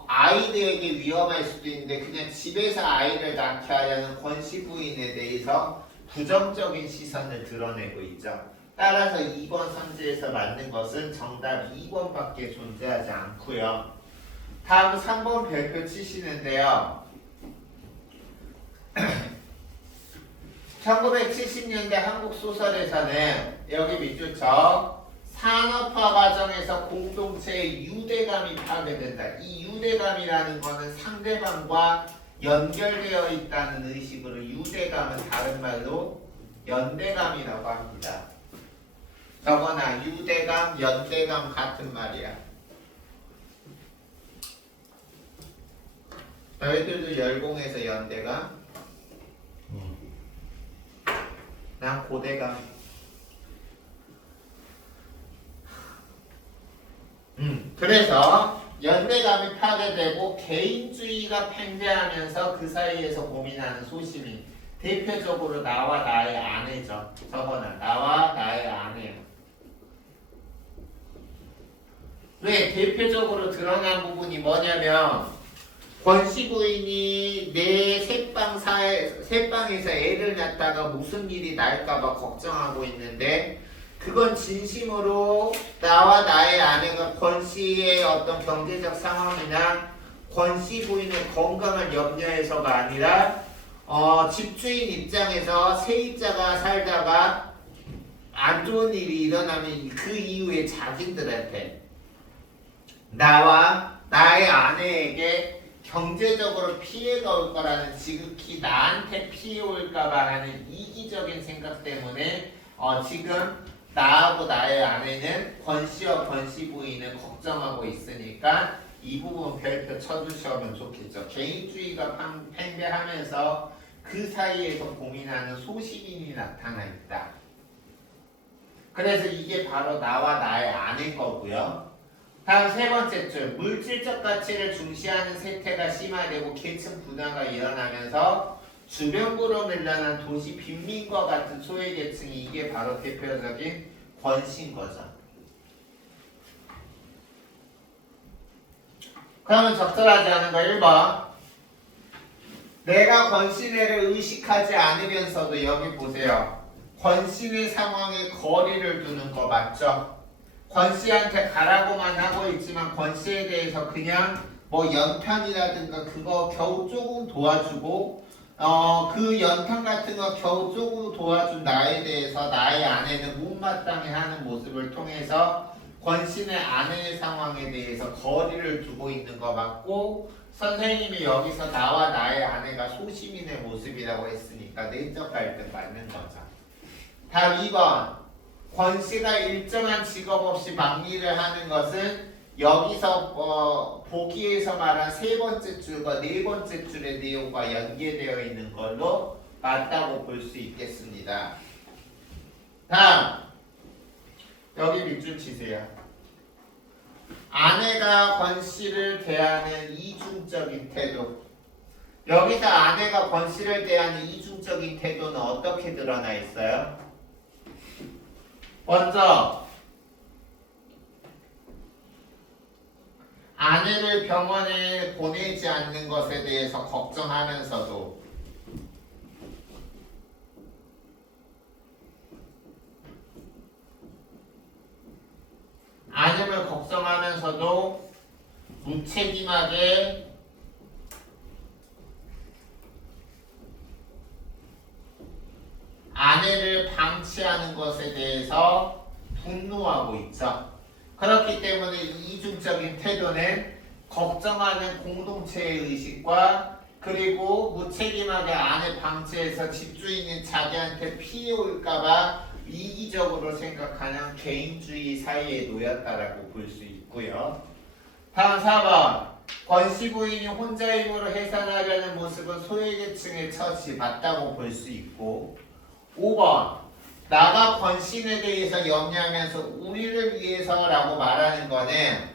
아이들에게 위험할 수도 있는데 그냥 집에서 아이를 낳게 하려는 권씨 부인에 대해서 부정적인 시선을 드러내고 있죠. 따라서 2번 선지에서 맞는 것은 정답 2번밖에 존재하지 않고요. 다음 3번 별표 치시는데요. 1970년대 한국 소설에서는 여기 밑줄쳐 산업화 과정에서 공동체의 유대감이 파괴된다. 이 유대감이라는 것은 상대방과 연결되어 있다는 의식으로 유대감은 다른 말로 연대감이라고 합니다. 저거나 유대감, 연대감 같은 말이야. 너희들도 열공해서 연대감? 난 고대감. 그래서 연대감이 파괴되고 개인주의가 팽배하면서 그 사이에서 고민하는 소심이 대표적으로 나와 나의 아내죠. 저거나 나와 나의 아내요. 왜 대표적으로 드러난 부분이 뭐냐면 권씨 부인이 내 새방에서 애를 낳다가 무슨 일이 날까봐 걱정하고 있는데 그건 진심으로 나와 나의 아내가 권씨의 어떤 경제적 상황이나 권씨 부인의 건강을 염려해서가 아니라 집주인 입장에서 세입자가 살다가 안 좋은 일이 일어나면 그 이후에 자기들한테 나와 나의 아내에게 경제적으로 피해가 올 거라는 지극히 나한테 피해 올까봐 하는 이기적인 생각 때문에 지금 나하고 나의 아내는 권씨와 권씨 부인을 걱정하고 있으니까 이 부분 별표 쳐주시면 좋겠죠. 개인주의가 팽배하면서 그 사이에서 고민하는 소시민이 나타나 있다. 그래서 이게 바로 나와 나의 아내인 거고요. 다음 세 번째 줄, 물질적 가치를 중시하는 세태가 심화되고 계층 분화가 일어나면서 주변구로 밀려난 도시 빈민과 같은 소외계층이 이게 바로 대표적인 권씨인 거죠. 그러면 적절하지 않은 거 1번. 내가 권씨네를 의식하지 않으면서도 여기 보세요. 권씨네 상황에 거리를 두는 거 맞죠? 권씨한테 가라고만 하고 있지만 권씨에 대해서 그냥 뭐 연탄이라든가 그거 겨우 조금 도와주고 그 연탄 같은 거 겨우 조금 도와준 나에 대해서 나의 아내는 못마땅해 하는 모습을 통해서 권씨네 아내의 상황에 대해서 거리를 두고 있는 거 맞고 선생님이 여기서 나와 나의 아내가 소시민의 모습이라고 했으니까 내적 갈등 맞는 거죠. 다음 2번. 권씨가 일정한 직업 없이 막리를 하는 것은 여기서 보기에서 말한 세 번째 줄과 네 번째 줄의 내용과 연계되어 있는 걸로 맞다고 볼 수 있겠습니다. 다음 여기 밑줄 치세요. 아내가 권 씨를 대하는 이중적인 태도. 여기서 아내가 권 씨를 대하는 이중적인 태도는 어떻게 드러나 있어요? 먼저 아내를 병원에 보내지 않는 것에 대해서 걱정하면서도 아내를 걱정하면서도 무책임하게 아내를 방치하는 것에 대해서 분노하고 있죠. 그렇기 때문에 이중적인 태도는 걱정하는 공동체의 의식과 그리고 무책임하게 아내 방치해서 집주인인 자기한테 피해 올까봐 이기적으로 생각하는 개인주의 사이에 놓였다라고 볼 수 있고요. 다음 4번. 권씨 부인이 혼자 힘으로 해산하려는 모습은 소외계층의 처지 맞다고 볼 수 있고 5번. 나가 권씨에 대해서 염려하면서 우리를 위해서라고 말하는 거는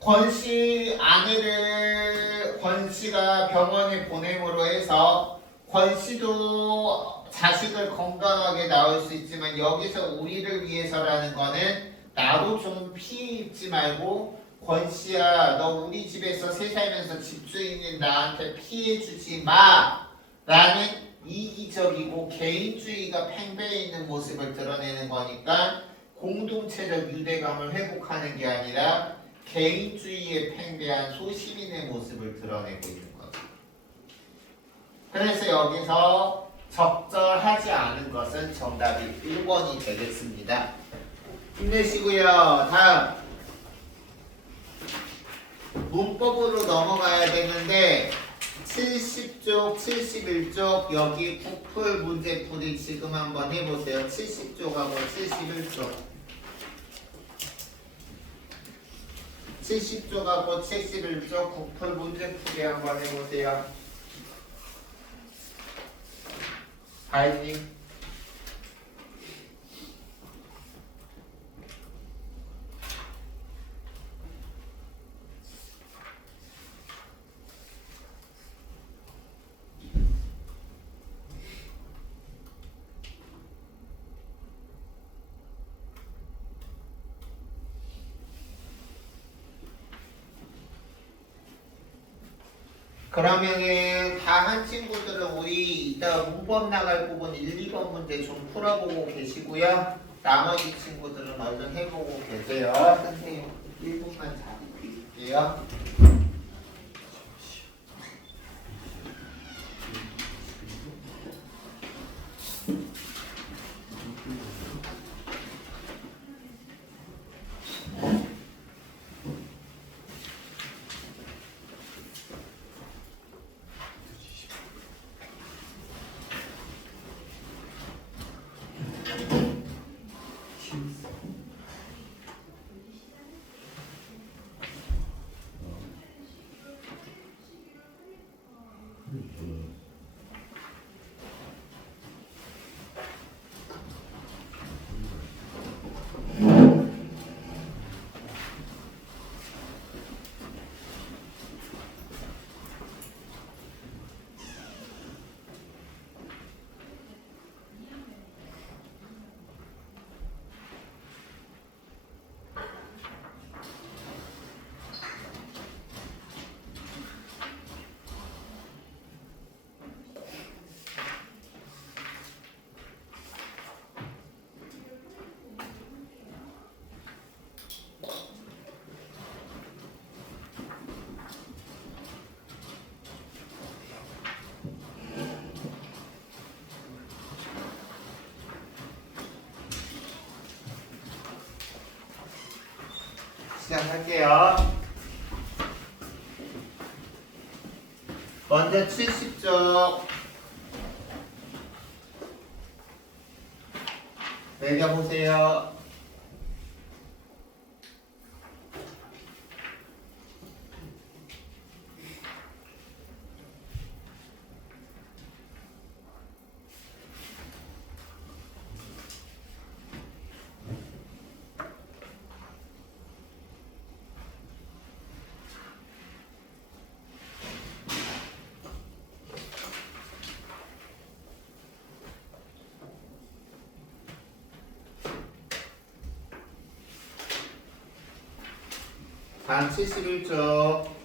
권씨 아내를 권씨가 병원에 보냄으로 해서 권씨도 자식을 건강하게 낳을 수 있지만 여기서 우리를 위해서라는 거는 나도 좀 피해 입지 말고 권씨야 너 우리 집에서 새 살면서 집주인인 나한테 피해 주지 마 라는 이기적이고 개인주의가 팽배해 있는 모습을 드러내는 거니까 공동체적 유대감을 회복하는 게 아니라 개인주의에 팽배한 소시민의 모습을 드러내고 있는 거죠. 그래서 여기서 적절하지 않은 것은 정답이 1번이 되겠습니다. 힘내시고요. 다음 문법으로 넘어가야 되는데 70쪽, 71쪽 여기 구풀 문제풀이 지금 한번 해보세요. 70쪽하고 71쪽 70쪽하고 71쪽 구풀 문제풀이 한번 해보세요. 가인님 그러면은 다 한 친구들은 우리 이따 문법 나갈 부분 1, 2번 문제 좀 풀어보고 계시고요. 나머지 친구들은 얼른 해보고 계세요. 선생님 1분만 자리 드릴게요. 시작할게요. 먼저 70쪽 매겨보세요. 다음 71쪽.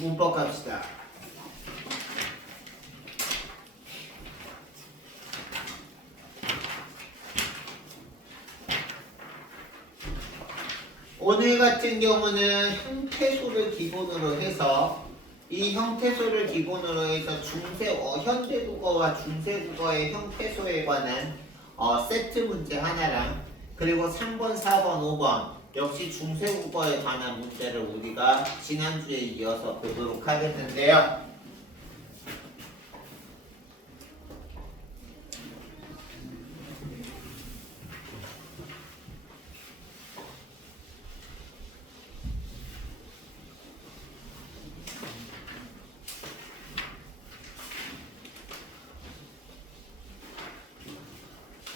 문법 갑시다. 오늘 같은 경우는 형태소를 기본으로 해서 이 형태소를 기본으로 해서 현대국어와 중세국어의 형태소에 관한 세트 문제 하나랑 그리고 3번, 4번, 5번 역시 중세국어에 관한 문제를 우리가 지난주에 이어서 보도록 하겠는데요.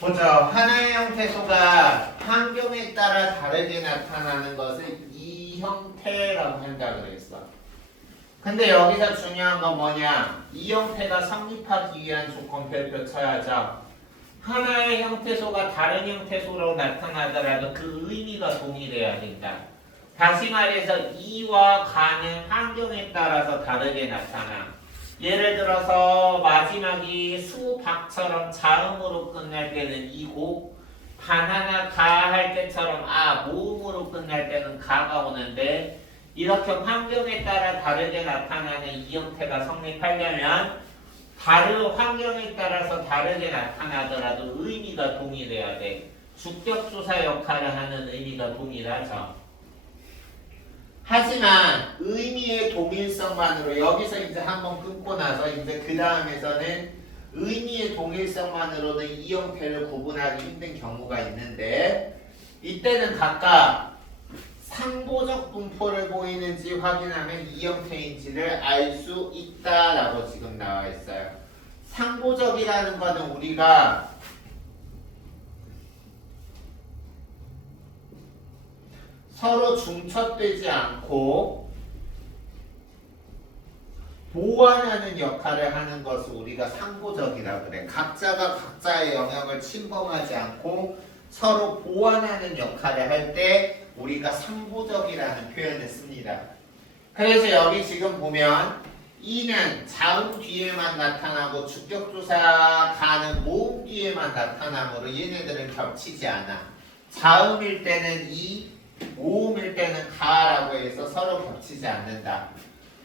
보죠. 하나의 형태소가 환경에 따라 다르게 나타나는 것을 이 형태라고 한다 그랬어. 근데 여기서 중요한 건 뭐냐? 이 형태가 성립하기 위한 조건별표 쳐야죠. 하나의 형태소가 다른 형태소로 나타나더라도 그 의미가 동일해야 된다. 다시 말해서 이와 가는 환경에 따라서 다르게 나타나. 예를 들어서 마지막이 수, 박처럼 자음으로 끝날 때는 이고 바나나 가 할 때처럼 모음으로 끝날 때는 가가 오는데 이렇게 환경에 따라 다르게 나타나는 이 형태가 성립하려면 다른 환경에 따라서 다르게 나타나더라도 의미가 동일해야 돼. 주격조사 역할을 하는 의미가 동일하죠. 하지만 의미의 동일성만으로 여기서 이제 한번 끊고 나서 이제 그 다음에서는 의미의 동일성만으로는 이 형태를 구분하기 힘든 경우가 있는데 이때는 각각 상보적 분포를 보이는지 확인하면 이 형태인지를 알 수 있다라고 지금 나와 있어요. 상보적이라는 것은 우리가 서로 중첩되지 않고 보완하는 역할을 하는 것을 우리가 상보적이라고 그래. 각자가 각자의 영역을 침범하지 않고 서로 보완하는 역할을 할 때 우리가 상보적이라는 표현을 씁니다. 그래서 여기 지금 보면 이는 자음 뒤에만 나타나고 주격조사 가는 모음 뒤에만 나타나므로 얘네들은 겹치지 않아. 자음일 때는 이, 모음일 때는 가라고 해서 서로 겹치지 않는다.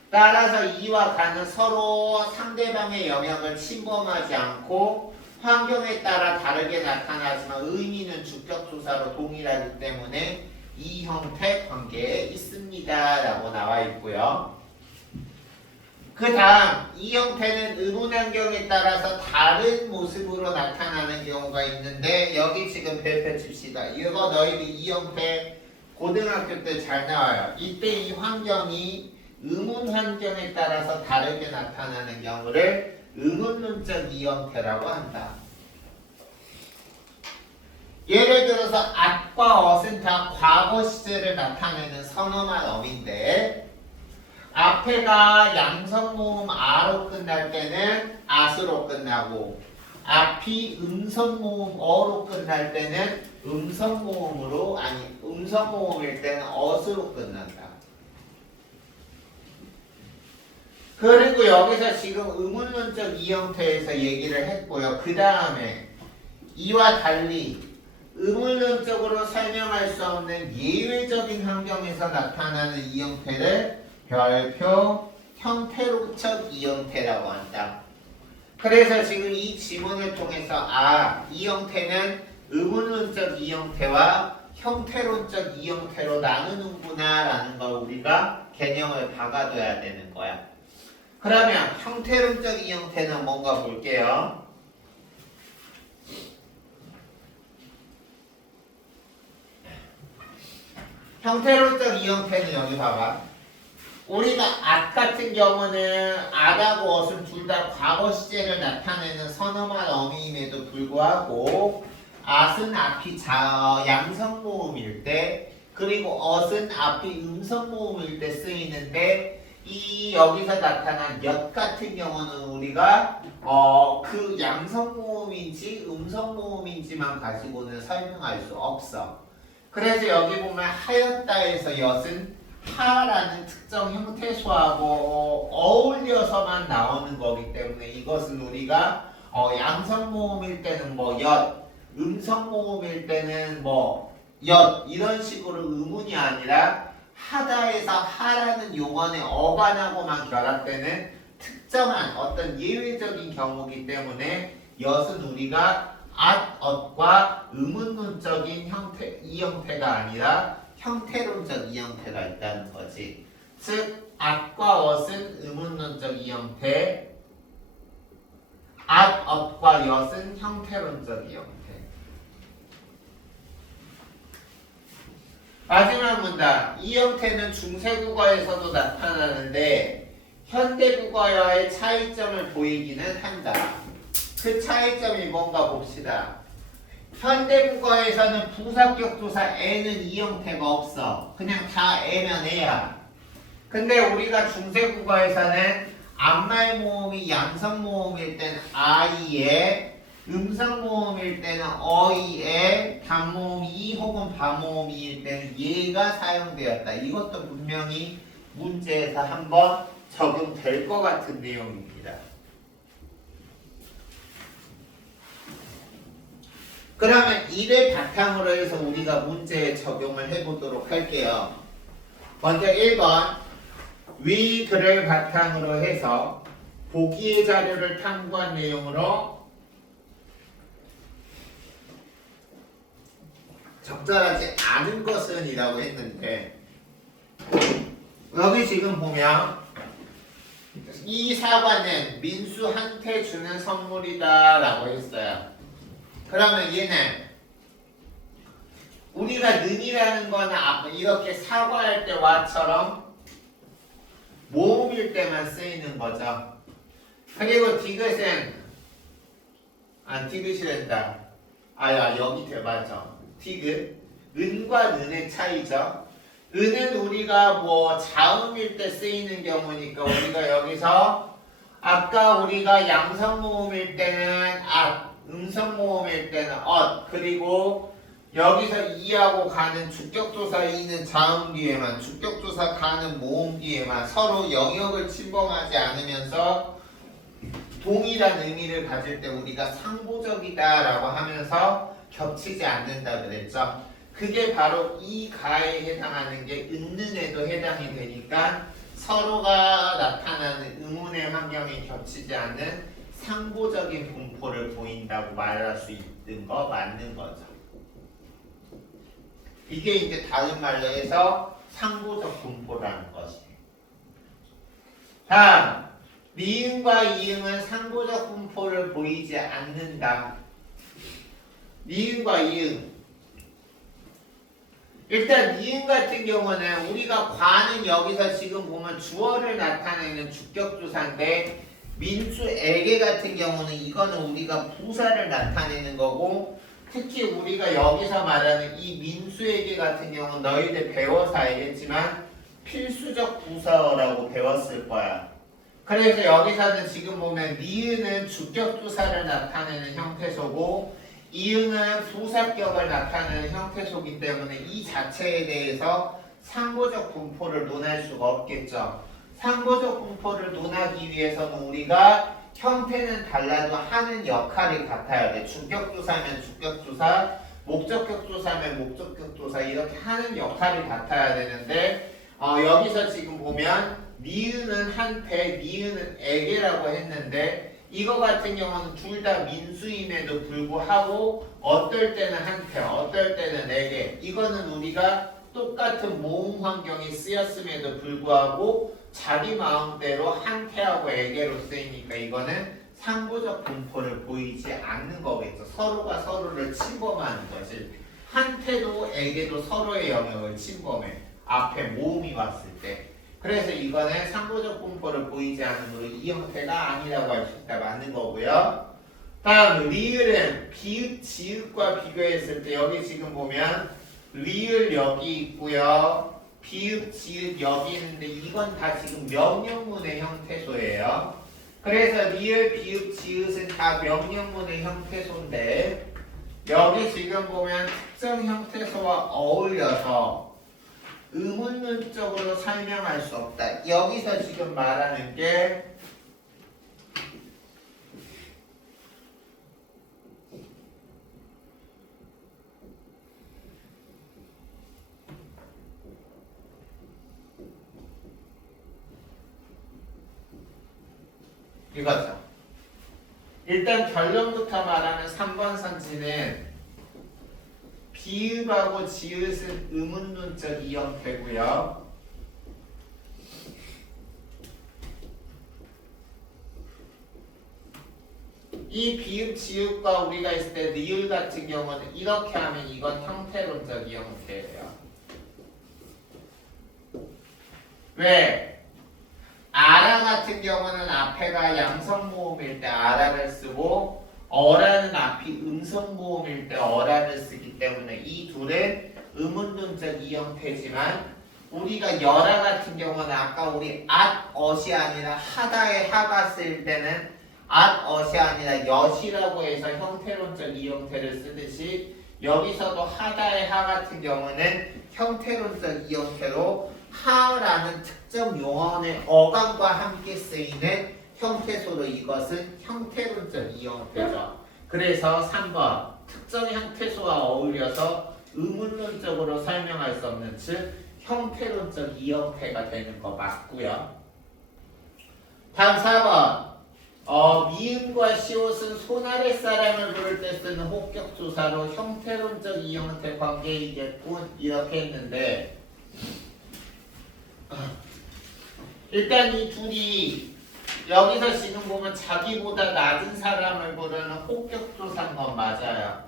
따라서 이와 가는 서로 상대방의 영역을 침범하지 않고 환경에 따라 다르게 나타나지만 의미는 주격조사로 동일하기 때문에 이 형태 관계에 있습니다 라고 나와 있고요. 그 다음 이 형태는 의문 환경에 따라서 다른 모습으로 나타나는 경우가 있는데 여기 지금 별표 칩시다. 이거 너희들 이 형태 고등학교 때 잘 나와요. 이때 이 환경이 의문 환경에 따라서 다르게 나타나는 경우를 의문론적 이 형태라고 한다. 예를 들어서 at과 ot은 다 과거 시제를 나타내는 선언한 어민데 앞에가 양성모음 a로 끝날 때는 at으로 끝나고 앞이 음성모음 어로 끝날 때는 음성모음일 때는 ot으로 끝난다. 그리고 여기서 지금 의문론적 이 형태에서 얘기를 했고요. 그 다음에 이와 달리 의문론적으로 설명할 수 없는 예외적인 환경에서 나타나는 이 형태를 별표 형태로적 이 형태라고 한다. 그래서 지금 이 지문을 통해서 이 형태는 의문론적 이 형태와 형태론적 이 형태로 나누는구나 라는 걸 우리가 개념을 박아둬야 되는 거야. 그러면 형태론적 이 형태는 뭔가 볼게요. 형태론적 이 형태는 여기 봐봐. 우리가 at 같은 경우는 at하고 ot은 둘 다 과거 시제를 나타내는 선어말 어미임에도 불구하고 at은 앞이 양성 모음일 때 그리고 ot은 앞이 음성 모음일 때 쓰이는데 이 여기서 나타난 엿 같은 경우는 우리가 그 양성 모음인지 음성 모음인지만 가지고는 설명할 수 없어. 그래서 여기 보면 하였다에서 엿은 하라는 특정 형태수하고 어울려서만 나오는 거기 때문에 이것은 우리가 양성 모음일 때는 뭐 엿, 음성 모음일 때는 뭐 엿 이런 식으로 의문이 아니라 하다에서 하라는 용언의 어간하고만 결합되는 특정한 어떤 예외적인 경우이기 때문에 엿은 우리가 at, ot과 의문론적인 형태 이 형태가 아니라 형태론적 이 형태가 있다는 거지. 즉 at과 ot은 의문론적 이 형태, at, ot과 yot은 형태론적 이 형태. 마지막 문단. 이 형태는 중세국어에서도 나타나는데 현대국어와의 차이점을 보이기는 한다. 그 차이점이 뭔가 봅시다. 현대국어에서는 부사격 조사 애는 이 형태가 없어. 그냥 다 애면 애야. 근데 우리가 중세국어에서는 암말 모음이 양성 모음일 때는 아이에, 음성 모음일 때는 어이에, 단모음 이 혹은 반모음일 때는 얘가 사용되었다. 이것도 분명히 문제에서 한번 적용될 것 같은 내용입니다. 그러면 이를 바탕으로 해서 우리가 문제에 적용을 해보도록 할게요. 먼저 1번 위 글을 바탕으로 해서 보기의 자료를 탐구한 내용으로 적절하지 않은 것은 이라고 했는데 여기 지금 보면 이 사과는 민수한테 주는 선물이다 라고 했어요. 그러면 얘는 우리가 는이라는 거는 이렇게 사과할 때와처럼 모음일 때만 쓰이는 거죠. 그리고 디귿은 디귿이 된다. 여기 맞죠. 디귿 은과 는의 차이죠. 은은 우리가 뭐 자음일 때 쓰이는 경우니까 우리가 여기서 아까 우리가 양성 모음일 때는 음성 모음일 때는 그리고 여기서 이하고 가는 주격조사 이는 자음 뒤에만 주격조사 가는 모음 뒤에만 서로 영역을 침범하지 않으면서 동일한 의미를 가질 때 우리가 상보적이다 라고 하면서 겹치지 않는다 그랬죠. 그게 바로 이 가에 해당하는 게 은는에도 해당이 되니까 서로가 나타나는 의문의 환경이 겹치지 않는 상보적인 분포를 보인다고 말할 수 있는 거 맞는 거죠. 이게 이제 다른 말로 해서 상보적 분포라는 것이에요. 다음, 미음과 이음은 상보적 분포를 보이지 않는다. 미음과 이음. 일단 미음 같은 경우는 우리가 과는 여기서 지금 보면 주어를 나타내는 주격조사인데 민수에게 같은 경우는 이거는 우리가 부사를 나타내는 거고 특히 우리가 여기서 말하는 이 민수에게 같은 경우는 너희들 배워서 알겠지만 필수적 부사어라고 배웠을 거야. 그래서 여기서는 지금 보면 니은은 주격조사를 나타내는 형태소고 이응은 부사격을 나타내는 형태소이기 때문에 이 자체에 대해서 상보적 분포를 논할 수가 없겠죠. 상보적 분포를 논하기 위해서는 우리가 형태는 달라도 하는 역할이 같아야 돼. 주격조사면 주격조사, 목적격조사면 목적격조사 이렇게 하는 역할이 같아야 되는데 여기서 지금 보면 니은은 한패, 니은은 에게라고 했는데 이거 같은 경우는 둘 다 민수임에도 불구하고 어떨 때는 한패, 어떨 때는 에게 이거는 우리가 똑같은 모음 환경이 쓰였음에도 불구하고 자기 마음대로 한태하고 에게로 쓰이니까 이거는 상부적 분포를 보이지 않는 거겠죠. 서로가 서로를 침범하는 거지. 한태도 에게도 서로의 영역을 침범해. 앞에 모음이 왔을 때. 그래서 이거는 상부적 분포를 보이지 않으므로 이 형태가 아니라고 할 수 있다. 맞는 거고요. 다음 리을은 비읍, 지읒과 비교했을 때 여기 지금 보면 리을 여기 있고요. 비읍, 지읒 여기 있는데 이건 다 지금 명령문의 형태소예요. 그래서 리을, 비읍, 지읒은 다 명령문의 형태소인데 여기 지금 보면 특정 형태소와 어울려서 의문문적으로 설명할 수 없다. 여기서 지금 말하는 게 이거죠. 일단 결론부터 말하는 3번 선지는 비읍하고 지읒은 의문문적 이 형태고요. 이 비읍, 지읒과 우리가 있을 때 리을 같은 경우는 이렇게 하면 이건 형태론적 이 형태예요. 왜? 아라 같은 경우는 앞에가 양성모음일 때 아라를 쓰고 어라는 앞이 음성모음일 때 어라를 쓰기 때문에 이 둘은 의문문적 이 형태지만 우리가 여라 같은 경우는 아까 우리 앗엇이 아니라 하다의 하가 쓸 때는 앗엇이 아니라 엿이라고 해서 형태론적 이 형태를 쓰듯이 여기서도 하다의 하 같은 경우는 형태론적 이 형태로 하라는 특정 용언의 어감과 함께 쓰이는 형태소로 이것은 형태론적 이 형태죠. 그래서 3번 특정 형태소와 어울려서 의문론적으로 설명할 수 없는 즉 형태론적 이 형태가 되는 거 맞고요. 다음 4번 미음과 시옷은 손아래 사람을 부를 때 쓰는 혹격조사로 형태론적 이 형태 관계이겠군 이렇게 했는데 일단 이 둘이 여기서 지금 보면 자기보다 낮은 사람을 부르는 혹격조사인 건 맞아요.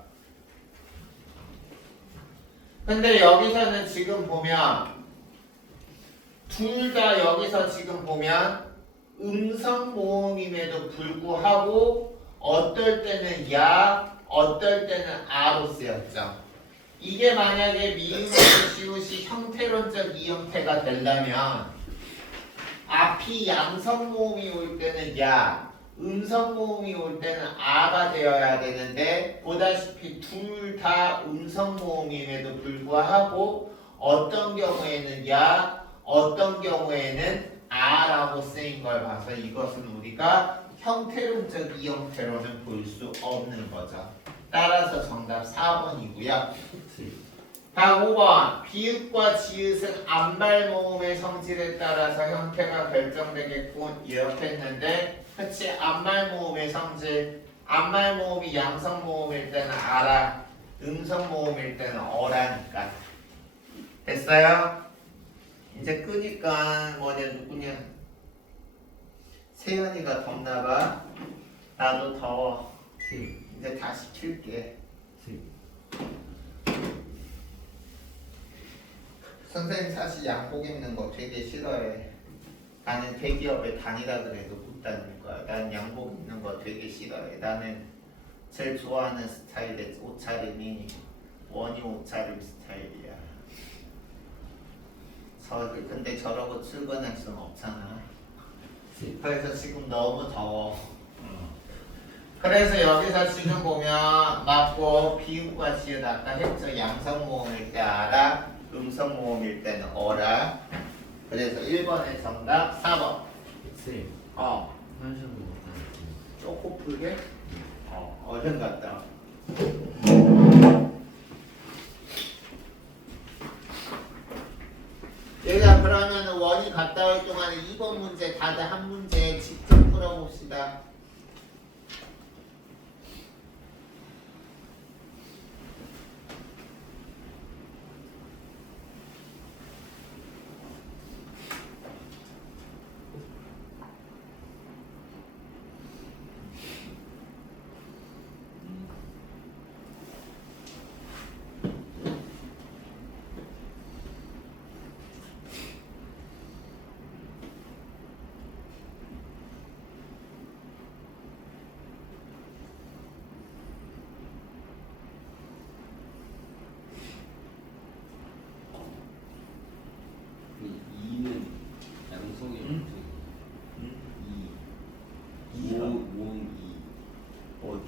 근데 여기서는 지금 보면 둘 다 여기서 지금 보면 음성 모음임에도 불구하고 어떨 때는 야, 어떨 때는 아로 쓰였죠. 이게 만약에 미음하고 시옷이 형태론적 이 형태가 되려면 앞이 양성 모음이 올 때는 야, 음성 모음이 올 때는 아가 되어야 되는데 보다시피 둘 다 음성 모음임에도 불구하고 어떤 경우에는 야, 어떤 경우에는 아라고 쓰인 걸 봐서 이것은 우리가 형태론적 이 형태로는 볼 수 없는 거죠. 따라서 정답 4번이고요. 다음 5번 비읍과 지읒은 안발 모음의 성질에 따라서 형태가 결정되겠군 이렇게 했는데 그치 안발 모음의 성질 안발 모음이 양성 모음일 때는 아라 음성 모음일 때는 어라니까 됐어요? 이제 끄니까 뭐냐 누구냐 세연이가 덥나봐 나도 더워 이제 다시 킬게 선생님 사실 양복 입는 거 되게 싫어해. 나는 대기업에 다니라 그래도 못 다닐 거야. 난 양복 입는 거 되게 싫어해. 나는 제일 좋아하는 스타일의 옷차림이 원이 옷차림 스타일이야. 근데 저러고 출근할 수는 없잖아. 그래서 지금 너무 더워. 그래서 여기서 지금 보면 맞고 비읍과 지읒 아까 했죠. 양성 모음일 때 알아. 음성 모음일 때는 어라. 그래서 1번의 정답 4번. 쌤, 한시간 먹었다. 쪼꼬 풀게? 얼른 갔다 와. 얘가 그러면 원이 갔다 올 동안에 2번 문제 다들 한 문제 직접 풀어봅시다.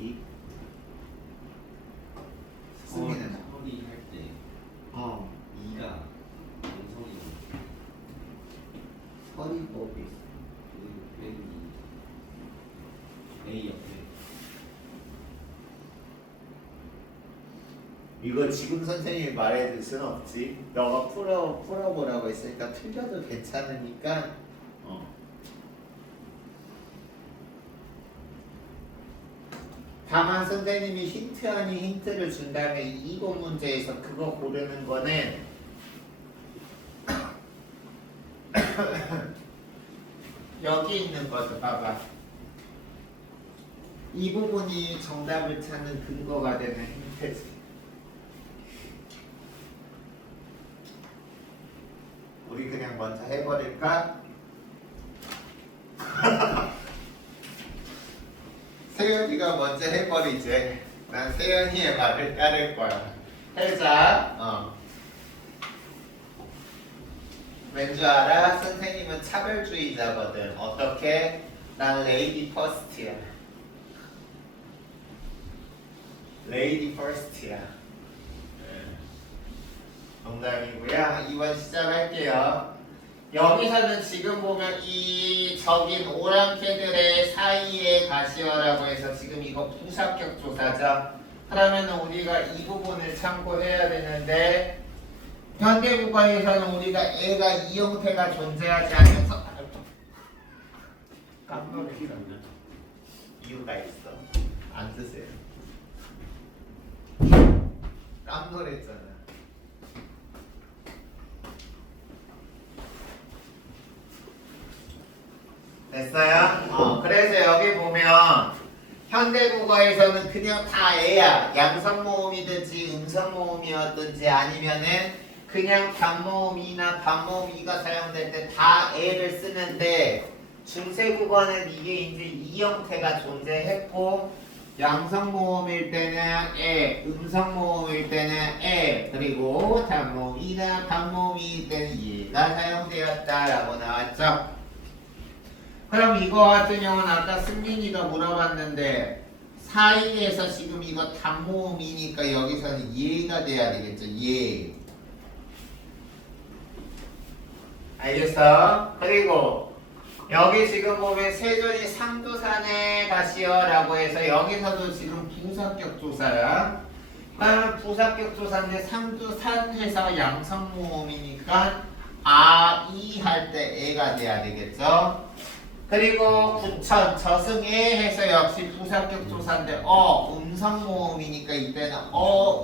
어디? 승민은 허리 할때 어 이가 음성이 서리법이 그 빼기 A 옆에 이거 지금 선생님이 말해줄 수는 없지. 너가 풀어보라고 했으니까 틀려도 괜찮으니까. 다만 선생님이 힌트 아닌 힌트를 준 다음에 이번 문제에서 그거 고르는 거는 여기 있는 거죠. 봐봐. 이 부분이 정답을 찾는 근거가 되는 힌트지. 우리 그냥 먼저 해버릴까? 세연이가 먼저 해버리지. 난 세연이의 말을 따를 거야. 해자. 왠줄 알아? 선생님은 차별주의자거든. 어떻게? 난 레이디 퍼스트야. 레이디 퍼스트야. 농담이고요. 이번 시작할게요. 여기서는 지금 보면 이 적인 오랑캐들의 사이에 가시어라고 해서 지금 이거 부사격 조사죠. 그러면 우리가 이 부분을 참고해야 되는데 현대국어에서는 우리가 애가 이 형태가 존재하지 않아서 깜놀했어. 이유가 있어. 안 쓰세요. 깜놀했잖아. 됐어요? 그래서 여기 보면 현대국어에서는 그냥 다 애야. 양성모음이든지 음성모음이었든지 아니면은 그냥 반모음이나 반모음이가 사용될 때 다 애를 쓰는데 중세국어는 이게 이제 이 형태가 존재했고 양성모음일 때는 애, 음성모음일 때는 애, 그리고 단모음이나 반모음일 때는 얘가 사용되었다라고 나왔죠. 그럼 이거 같은 경우는 아까 승민이가 물어봤는데 사이에서 지금 이거 단모음이니까 여기서는 얘가 돼야 되겠죠. 얘. 알겠어? 그리고 여기 지금 보면 세존이 상두산에 가시어라고 해서 여기서도 지금 부사격 조사야. 그러면 부사격 조사인데 상두산에서 양성모음이니까 이 할 때 애가 돼야 되겠죠. 그리고 부천 저승에 해서 역시 부사격 조사인데 음성모음이니까 이때는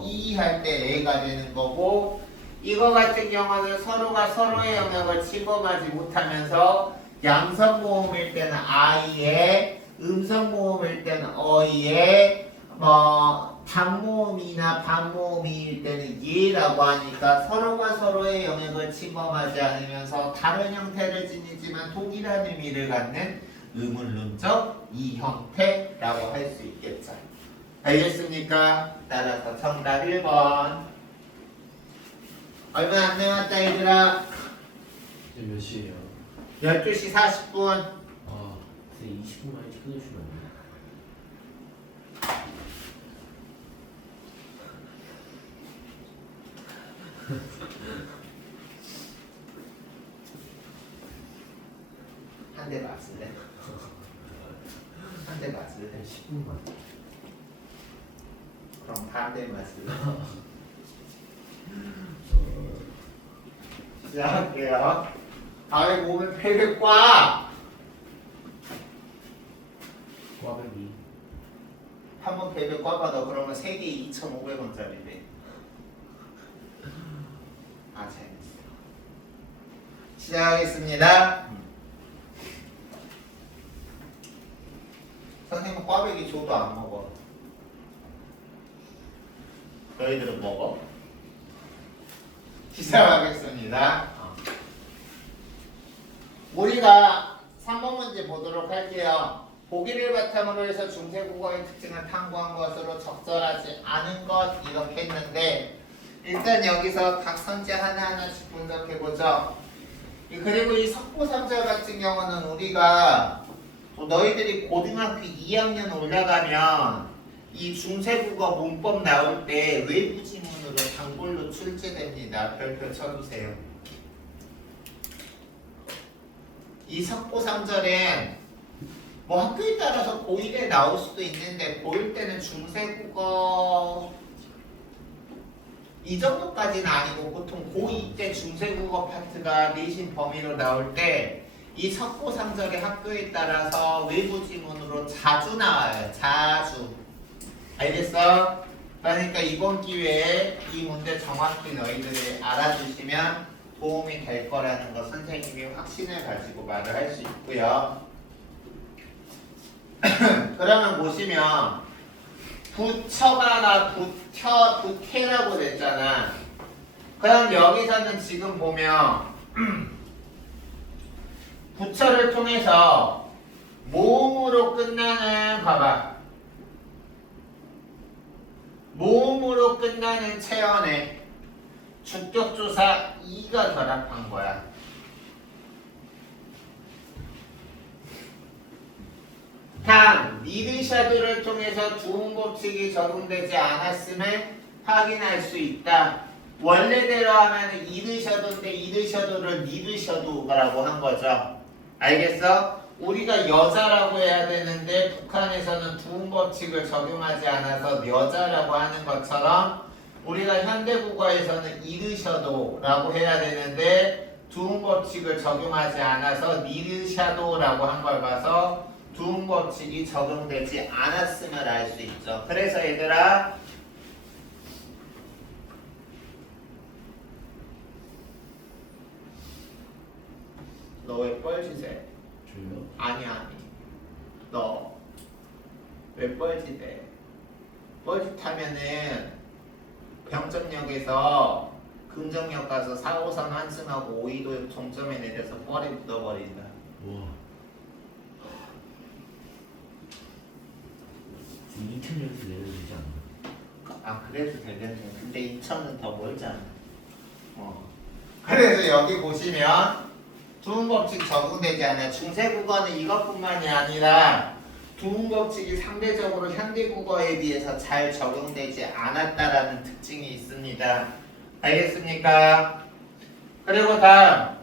이 할 때 애가 되는 거고 이거 같은 경우는 서로가 서로의 영역을 침범하지 못하면서 양성모음일 때는 아이에 음성모음일 때는 어이에 단모음이나 반모음일 때는 얘라고 하니까 서로가 서로의 영역을 침범하지 않으면서 다른 형태를 지니지만 동일한 의미를 갖는 의문론적 이 형태라고 할 수 있겠죠. 알겠습니까? 따라서 정답 1번. 얼마 안 남았다 얘들아. 지금 몇 시에요? 12시 40분. 선생님 20분만 일찍 끊으시면 안 돼요? 한 대 맞을래? 한 대 맞을래? 10분만. 그럼 반대 맞을래? 시작할게요. 다음에 몸을 폐를 꽉! 꽈배기. 한번 배를 꽉 받아. 그러면 3개 2,500원짜리인데. 재밌어. 시작하겠습니다. 선생님은 꽈배기 줘도 안 먹어. 너희들은 먹어? 시작하겠습니다. 우리가 3번 문제 보도록 할게요. 보기를 바탕으로 해서 중세국어의 특징을 탐구한 것으로 적절하지 않은 것 이렇게 했는데 일단 여기서 각 선지 하나하나씩 분석해보죠. 그리고 이 석고삼절 같은 경우는 우리가 너희들이 고등학교 2학년 올라가면 이 중세국어 문법 나올 때 외부 지문으로 단골로 출제됩니다. 별표 쳐주세요. 이 석고 3절엔 뭐 학교에 따라서 고1에 나올 수도 있는데 고1 때는 중세국어 이 정도까지는 아니고 보통 고2 때 중세국어 파트가 내신 범위로 나올 때 이 석고 3절의 학교에 따라서 외부 지문으로 자주 나와요. 자주. 알겠어? 그러니까 이번 기회에 이 문제 정확히 너희들이 알아주시면 도움이 될 거라는 거 선생님이 확신을 가지고 말을 할 수 있고요. 그러면 보시면 부처가 부태라고 됐잖아. 그럼 여기서는 지금 보면 부처를 통해서 모음으로 끝나는 봐봐. 모음으로 끝나는 체언에 주격조사 2가 결합한 거야. 단, 니드샤도를 통해서 두음 법칙이 적용되지 않았음을 확인할 수 있다. 원래대로 하면 이드샤도인데 이드샤도를 니드샤도라고 한 거죠. 알겠어? 우리가 여자라고 해야 되는데 북한에서는 두음 법칙을 적용하지 않아서 여자라고 하는 것처럼 우리가 현대국어에서는 이르셔도라고 해야 되는데 두음 법칙을 적용하지 않아서 니르샤도라고 한 걸 봐서 두음 법칙이 적용되지 않았음을 알 수 있죠. 그래서 얘들아 너 왜 뻘짓해? 저요? 아니 너 왜 뻘짓해? 뻘짓하면은 병정역에서 금정역 가서 4호선 환승하고 5.2도 종점에 내려서 뻘에 묻어버린다. 우와. 인천역에서 내려도 되지 않나? 아 그래도 되겠네. 근데 인천은 더 멀잖아. 그래서 여기 보시면 두음 법칙 적용되지 않아요. 중세국어는 이것뿐만이 아니라 두음 법칙이 상대적으로 현대국어에 비해서 잘 적용되지 않았다라는 특징이 있습니다. 알겠습니까? 그리고 다음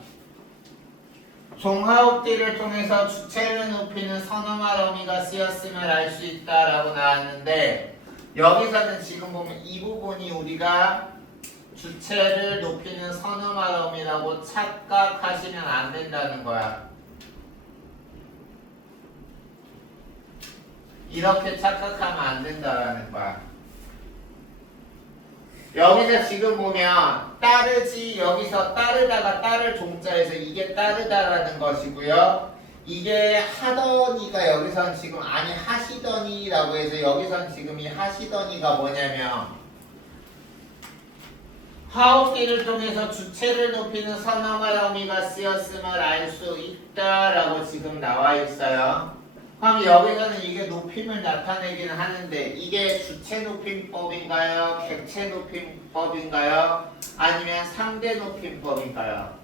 종하옵디를 통해서 주체를 높이는 선어말 어미가 쓰였음을 알 수 있다라고 나왔는데 여기서는 지금 보면 이 부분이 우리가 주체를 높이는 선어말 어미라고 착각하시면 안 된다는 거야. 이렇게 착각하면 안 된다라는 거야. 여기서 지금 보면 따르지 여기서 따르다가 따를 종자에서 이게 따르다라는 것이고요. 이게 하더니가 여기선 지금 아니 하시더니라고 해서 여기선 지금 이 하시더니가 뭐냐면 하옵기를 통해서 주체를 높이는 선어말 어미가 쓰였음을 알 수 있다라고 지금 나와 있어요. 그럼 여기서는 이게 높임을 나타내기는 하는데 이게 주체 높임법인가요? 객체 높임법인가요? 아니면 상대 높임법인가요?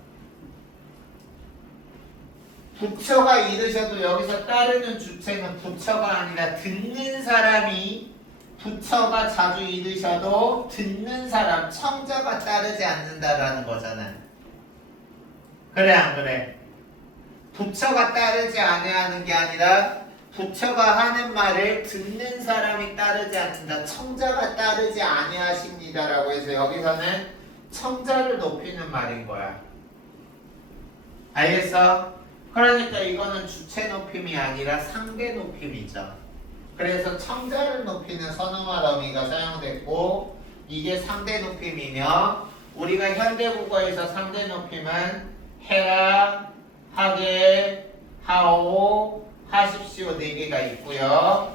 부처가 이르셔도 여기서 따르는 주체는 부처가 아니라 듣는 사람이 부처가 자주 이르셔도 듣는 사람, 청자가 따르지 않는다라는 거잖아. 그래 안 그래? 부처가 따르지 아니하는 게 아니라 부처가 하는 말을 듣는 사람이 따르지 않는다. 청자가 따르지 아니하십니다라고 해서 여기서는 청자를 높이는 말인 거야. 알겠어? 그러니까 이거는 주체 높임이 아니라 상대 높임이죠. 그래서 청자를 높이는 선어말 어미가 사용됐고 이게 상대 높임이며 우리가 현대국어에서 상대 높임은 해라, 하게, 하오, 하십시오 4개가 있고요.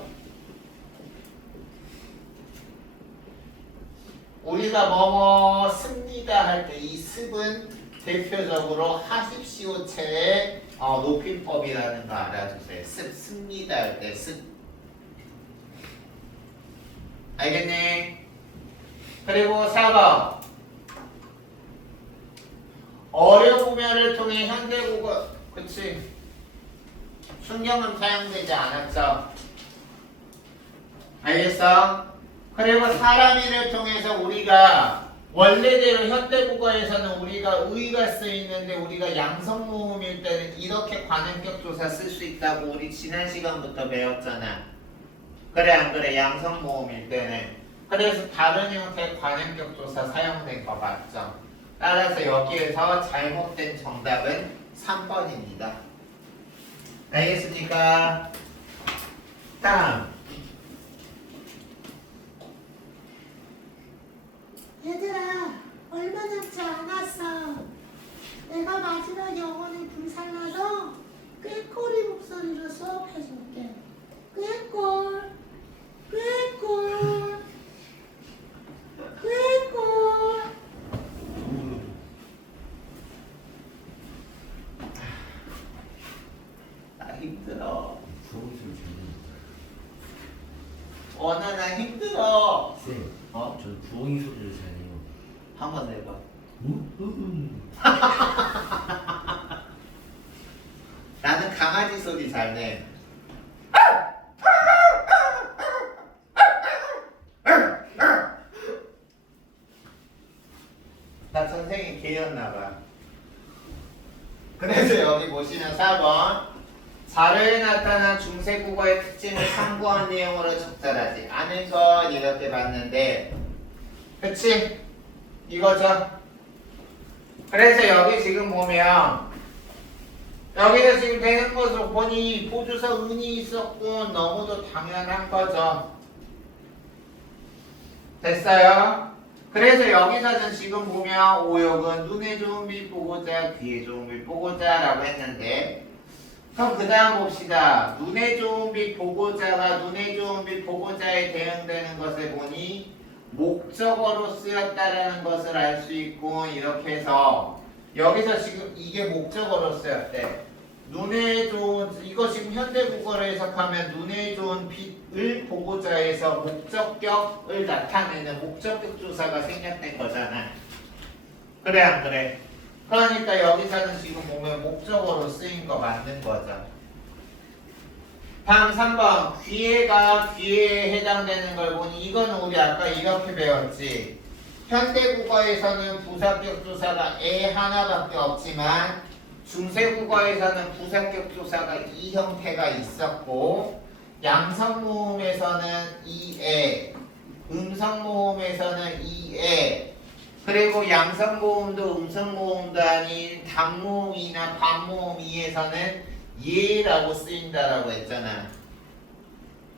우리가 뭐뭐 씁니다 할 때 이 습은 대표적으로 하십시오체의 높임법이라는 거 알아주세요. 씁니다 할 때 습. 알겠니? 그리고 4번 어려우면을 통해 현대국어 그치 순경은 사용되지 않았죠. 알겠어? 그리고 사람이를 통해서 우리가 원래대로 현대국어에서는 우리가 의가 쓰이는데 우리가 양성모음일 때는 이렇게 관형격 조사 쓸 수 있다고 우리 지난 시간부터 배웠잖아. 그래 안 그래? 양성모음일 때는. 그래서 다른 형태의 관형격 조사 사용된 거 맞죠? 따라서 여기에서 잘못된 정답은 3번입니다. 알겠습니까? 다음. 얘들아, 얼마 남지 않았어. 내가 마지막 영어는 불살라서 꾀꼬리 목소리로 수업해줄게. 꾀꼴, 꾀꼴, 꾀꼴. 나 힘들어. 부엉이 소리 잘 내요. 오늘 나 힘들어. 쌤, 어? 저는 부엉이 소리를 잘 내요. 한번 내봐. 나는 강아지 소리 잘 내. 나 선생님 개였나봐. 그래서 여기 보시면 4번 자료에 나타난 중세국어의 특징을 참고한 내용으로 적절하지 않은 것 이렇게 봤는데 그치? 이거죠? 그래서 여기 지금 보면 여기서 지금 되는 것을 보니 보조사 은이 있었고 너무도 당연한 거죠. 됐어요? 그래서 여기서는 지금 보면 오역은 눈에 좋은 빛 보고자 귀에 좋은 빛 보고자 라고 했는데 그럼 그 다음 봅시다. 눈에 좋은 빛 보고자가 눈에 좋은 빛 보고자에 대응되는 것을 보니 목적어로 쓰였다라는 것을 알 수 있고 이렇게 해서 여기서 지금 이게 목적어로 쓰였대. 눈에 좋은 이거 지금 현대국어로 해석하면 눈에 좋은 빛을 보고자에서 목적격을 나타내는 목적격 조사가 생략된 거잖아. 그래 안 그래? 그러니까 여기서는 지금 보면 목적어로 쓰인 거 맞는 거죠. 다음 3번 귀에가 귀에 해당되는 걸 보니 이거는 우리 아까 이렇게 배웠지. 현대국어에서는 부사격 조사가 에 하나밖에 없지만 중세국어에서는 부사격 조사가 이 형태가 있었고 양성모음에서는 이에 음성모음에서는 이에 그리고 양성모음도 음성모음도 아닌 단모음이나 반모음 이에서는 예라고 쓰인다라고 했잖아.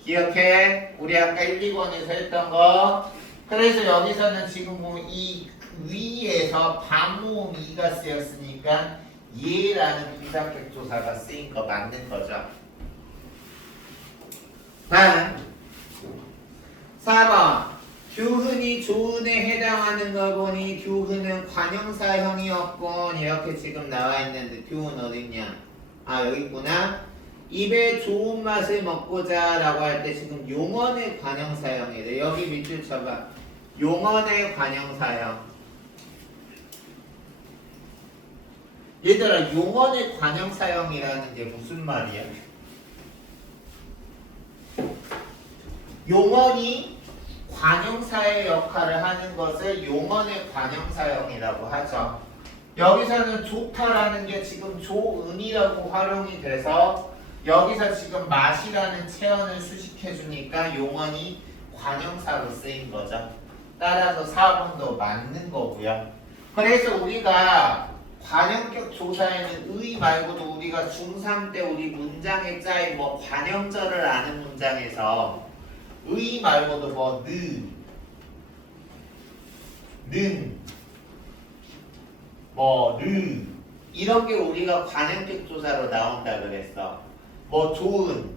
기억해? 우리 아까 1, 2번에서 했던 거. 그래서 여기서는 지금 보면 이 위에서 반모음 이가 쓰였으니까 예라는 부사격 조사가 쓰인 거 맞는 거죠. 다음 4번 규훈이 조은에 해당하는 걸 보니 규훈은 관형사형이었고 이렇게 지금 나와 있는데 규훈 어딨냐? 아 여기 있구나. 입에 좋은 맛을 먹고자 라고 할 때 지금 용언의 관형사형이래. 여기 밑줄 쳐봐. 용언의 관형사형. 얘들아 용언의 관형사형이라는 게 무슨 말이야? 용언이 관형사의 역할을 하는 것을 용언의 관형사형이라고 하죠. 여기서는 좋다라는 게 지금 조은이라고 활용이 돼서 여기서 지금 맛이라는 체언을 수식해 주니까 용언이 관형사로 쓰인 거죠. 따라서 4번도 맞는 거고요. 그래서 우리가 관형격 조사에는 의 말고도 우리가 중3 때 우리 문장에 짜인 뭐 관형절을 아는 문장에서 의 말고도 뭐 는, 뭐 르 이런 게 우리가 관형격 조사로 나온다 그랬어. 뭐 좋은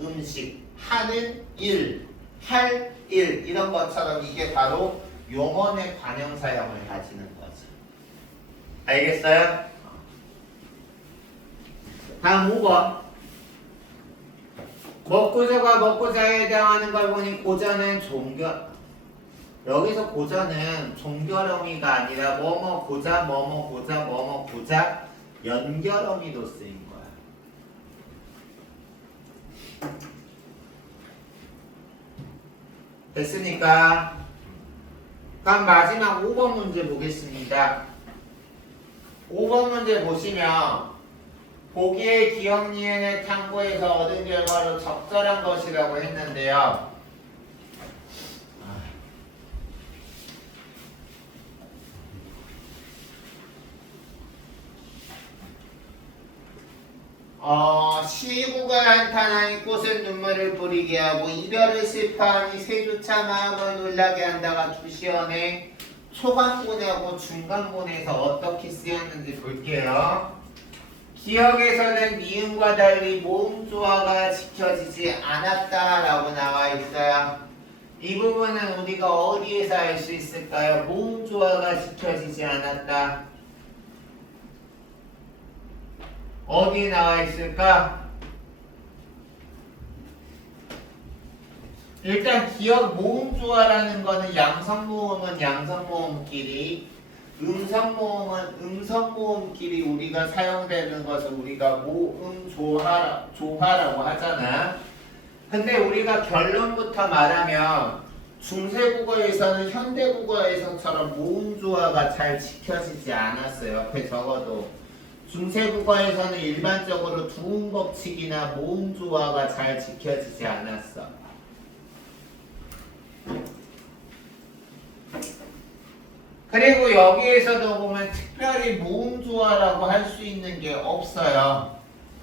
음식, 하는 일, 할 일 이런 것처럼 이게 바로 용언의 관형사형을 가지는 거죠. 알겠어요? 다음 5번 먹고자가 먹고자에 해당하는 걸 보니 고자는 여기서 고자는 종결어미가 아니라 뭐뭐 고자 뭐뭐 고자 뭐뭐 고자 연결어미로 쓰인 거야. 됐습니까? 그럼 마지막 5번 문제 보겠습니다. 5번 문제 보시면 보기의 기억 니은을 탐구해서 얻은 결과로 적절한 것이라고 했는데요. 시구가 한탄하니 꽃은 눈물을 뿌리게 하고 이별을 슬퍼하니 새조차 마음을 놀라게 한다가 두시연의 초반본하고 중간본에서 어떻게 쓰였는지 볼게요. 기억에서는 니은과 달리 모음조화가 지켜지지 않았다라고 나와 있어요. 이 부분은 우리가 어디에서 알 수 있을까요? 모음조화가 지켜지지 않았다. 어디에 나와 있을까? 일단 기억 모음조화라는 거는 양성모음은 양성모음끼리, 음성모음은 음성모음끼리 우리가 사용되는 것을 우리가 모음조화라고 하잖아. 근데 우리가 결론부터 말하면 중세국어에서는 현대국어에서처럼 모음조화가 잘 지켜지지 않았어요. 옆에 적어도. 중세국어에서는 일반적으로 두음법칙이나 모음조화가 잘 지켜지지 않았어. 그리고 여기에서도 보면 특별히 모음조화라고 할 수 있는 게 없어요.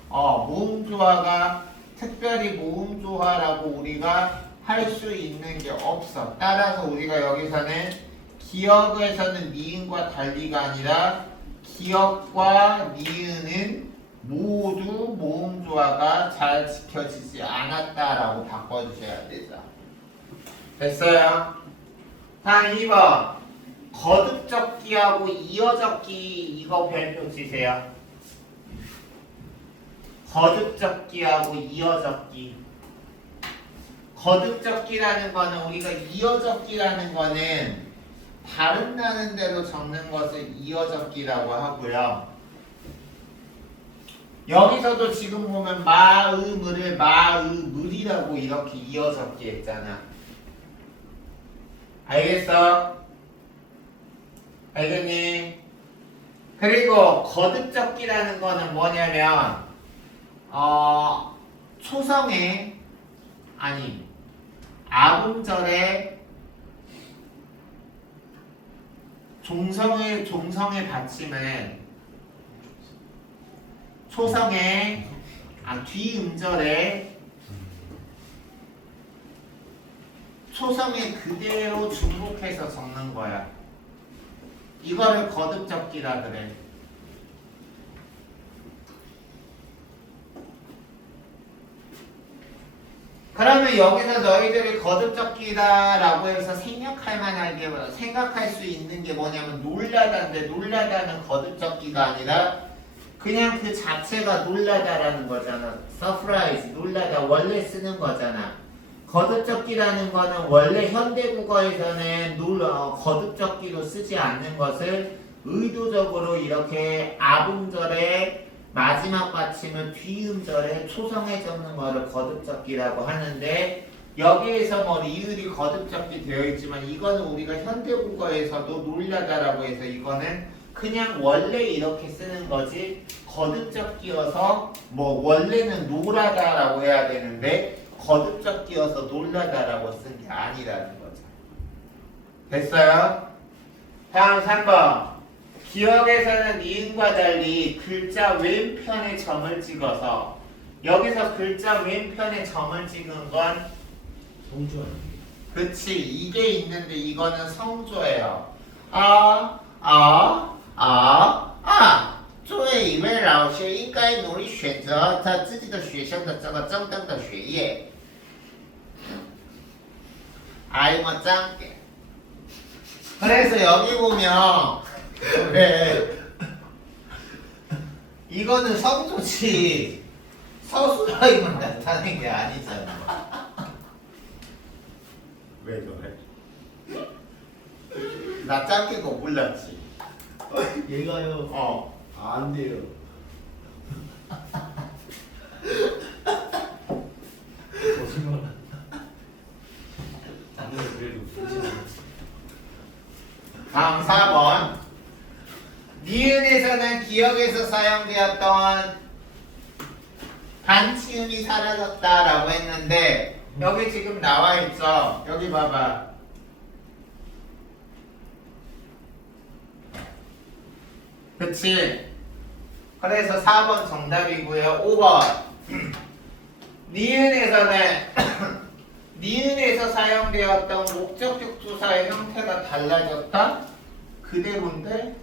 모음조화가 특별히 모음조화라고 우리가 할 수 있는 게 없어. 따라서 우리가 여기서는 기억에서는 니은과 달리가 아니라 기억과 니은은 모두 모음조화가 잘 지켜지지 않았다라고 바꿔주셔야 되죠. 됐어요? 다음 2번. 거듭적기하고 이어적기 이거 별표 치세요. 거듭적기하고 이어적기. 거듭적기라는 거는 우리가 이어적기라는 거는 발음 나는 대로 적는 것을 이어적기라고 하고요. 여기서도 지금 보면 마음을 마음을이라고 이렇게 이어적기 했잖아. 알겠어? 알겠니? 그리고 거듭적기라는 거는 뭐냐면 초성에 아니 아음절에 종성의 받침은 초성에 뒤음절에 초성에 그대로 중복해서 적는 거야. 이거를 거듭적기라 그래. 그러면 여기서 너희들이 거듭적기다라고 해서 생각할 수 있는 게 뭐냐면 놀라다인데, 놀라다는 거듭적기가 아니라 그냥 그 자체가 놀라다라는 거잖아. 서프라이즈, 놀라다 원래 쓰는 거잖아. 거듭적기라는 거는 원래 현대국어에서는 거듭적기로 쓰지 않는 것을 의도적으로 이렇게 앞음절에 마지막 받침을 뒤음절에 초성에 적는 거를 거듭적기라고 하는데, 여기에서 뭐 리을이 거듭적기 되어 있지만 이거는 우리가 현대국어에서도 놀라다라고 해서 이거는 그냥 원래 이렇게 쓰는 거지, 거듭적기여서 뭐 원래는 놀라다라고 해야 되는데 거듭적기여서 놀라다라고 쓴 게 아니라는 거죠. 됐어요? 다음 3번. 기억에서는 니은과 달리 글자 왼편에 점을 찍어서, 여기서 글자 왼편에 점을 찍은 건 성조 아니에요? 그치, 이게 있는데 이거는 성조예요. 作为一位老师应该努力选择他自己的学生的这个正当的学业。 아이고 짱게. 그래서 여기 보면 그래, 이거는 성조지 서술어임을 나타낸 게 아니잖아. 왜 그래? 나 짱게 거 몰랐지? 얘가요. 안 돼요. 거짓말. 다음 4번. 니은에서는 기억에서 사용되었던 반치음이 사라졌다라고 했는데 여기 지금 나와 있죠. 여기 봐봐. 그치? 그래서 4번 정답이고요. 5번. 니은에서는 니은에서 사용되었던 목적격 조사의 형태가 달라졌다? 그대로인데?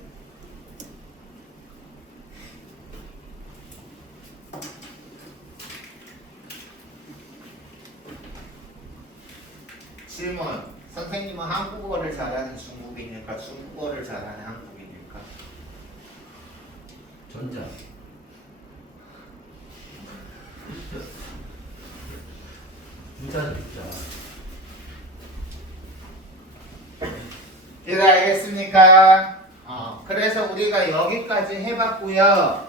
질문. 선생님은 한국어를 잘하는 중국인일까? 중국어를 잘하는 한국인일까? 전자. 부자죠, 부자. 이해가 알겠습니까? 그래서 우리가 여기까지 해봤고요.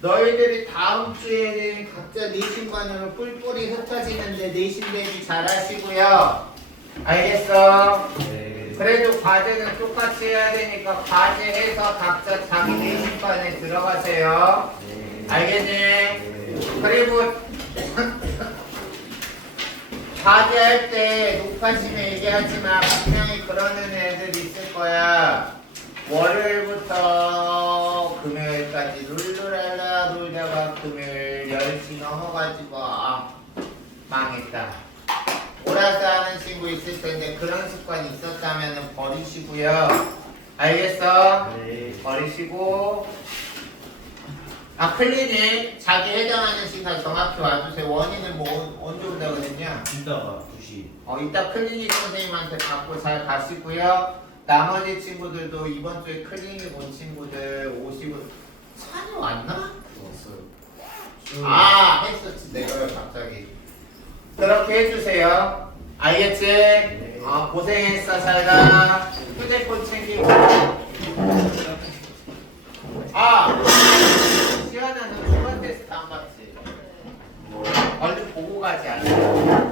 너희들이 다음 주에는 각자 내신반으로 뿔뿔이 흩어지는데 내신 대비 잘 하시고요. 알겠어? 네. 그래도 과제는 똑같이 해야 되니까 과제해서 각자 자기 내신반에 들어가세요. 네. 알겠니? 네. 그리고 과제할 때 녹화심에 얘기하지만 분명히 그러는 애들 있을 거야. 월요일부터 금요일까지 룰루랄라 놀다가 금요일 10시 넘어가지고 망했다. 몰아서 하는 친구 있을 텐데 그런 습관이 있었다면 버리시고요. 알겠어? 네. 버리시고 클리닉 자기 해당하는 시간 정확히 와주세요. 원인은 뭐 언제 온다 그랬냐? 이따가 2시. 이따 클리닉 선생님한테 받고 잘 가시고요. 나머지 친구들도 이번 주에 클리닉 온 친구들 오시고 산이 왔나? 왔어요. 했었지 내가 갑자기. 그렇게 해주세요. 알겠지? 네. 고생했어. 잘가. 휴대폰 챙기고. 시연아는 주간 테스트 안 봤지? 얼른 보고 가지 않아?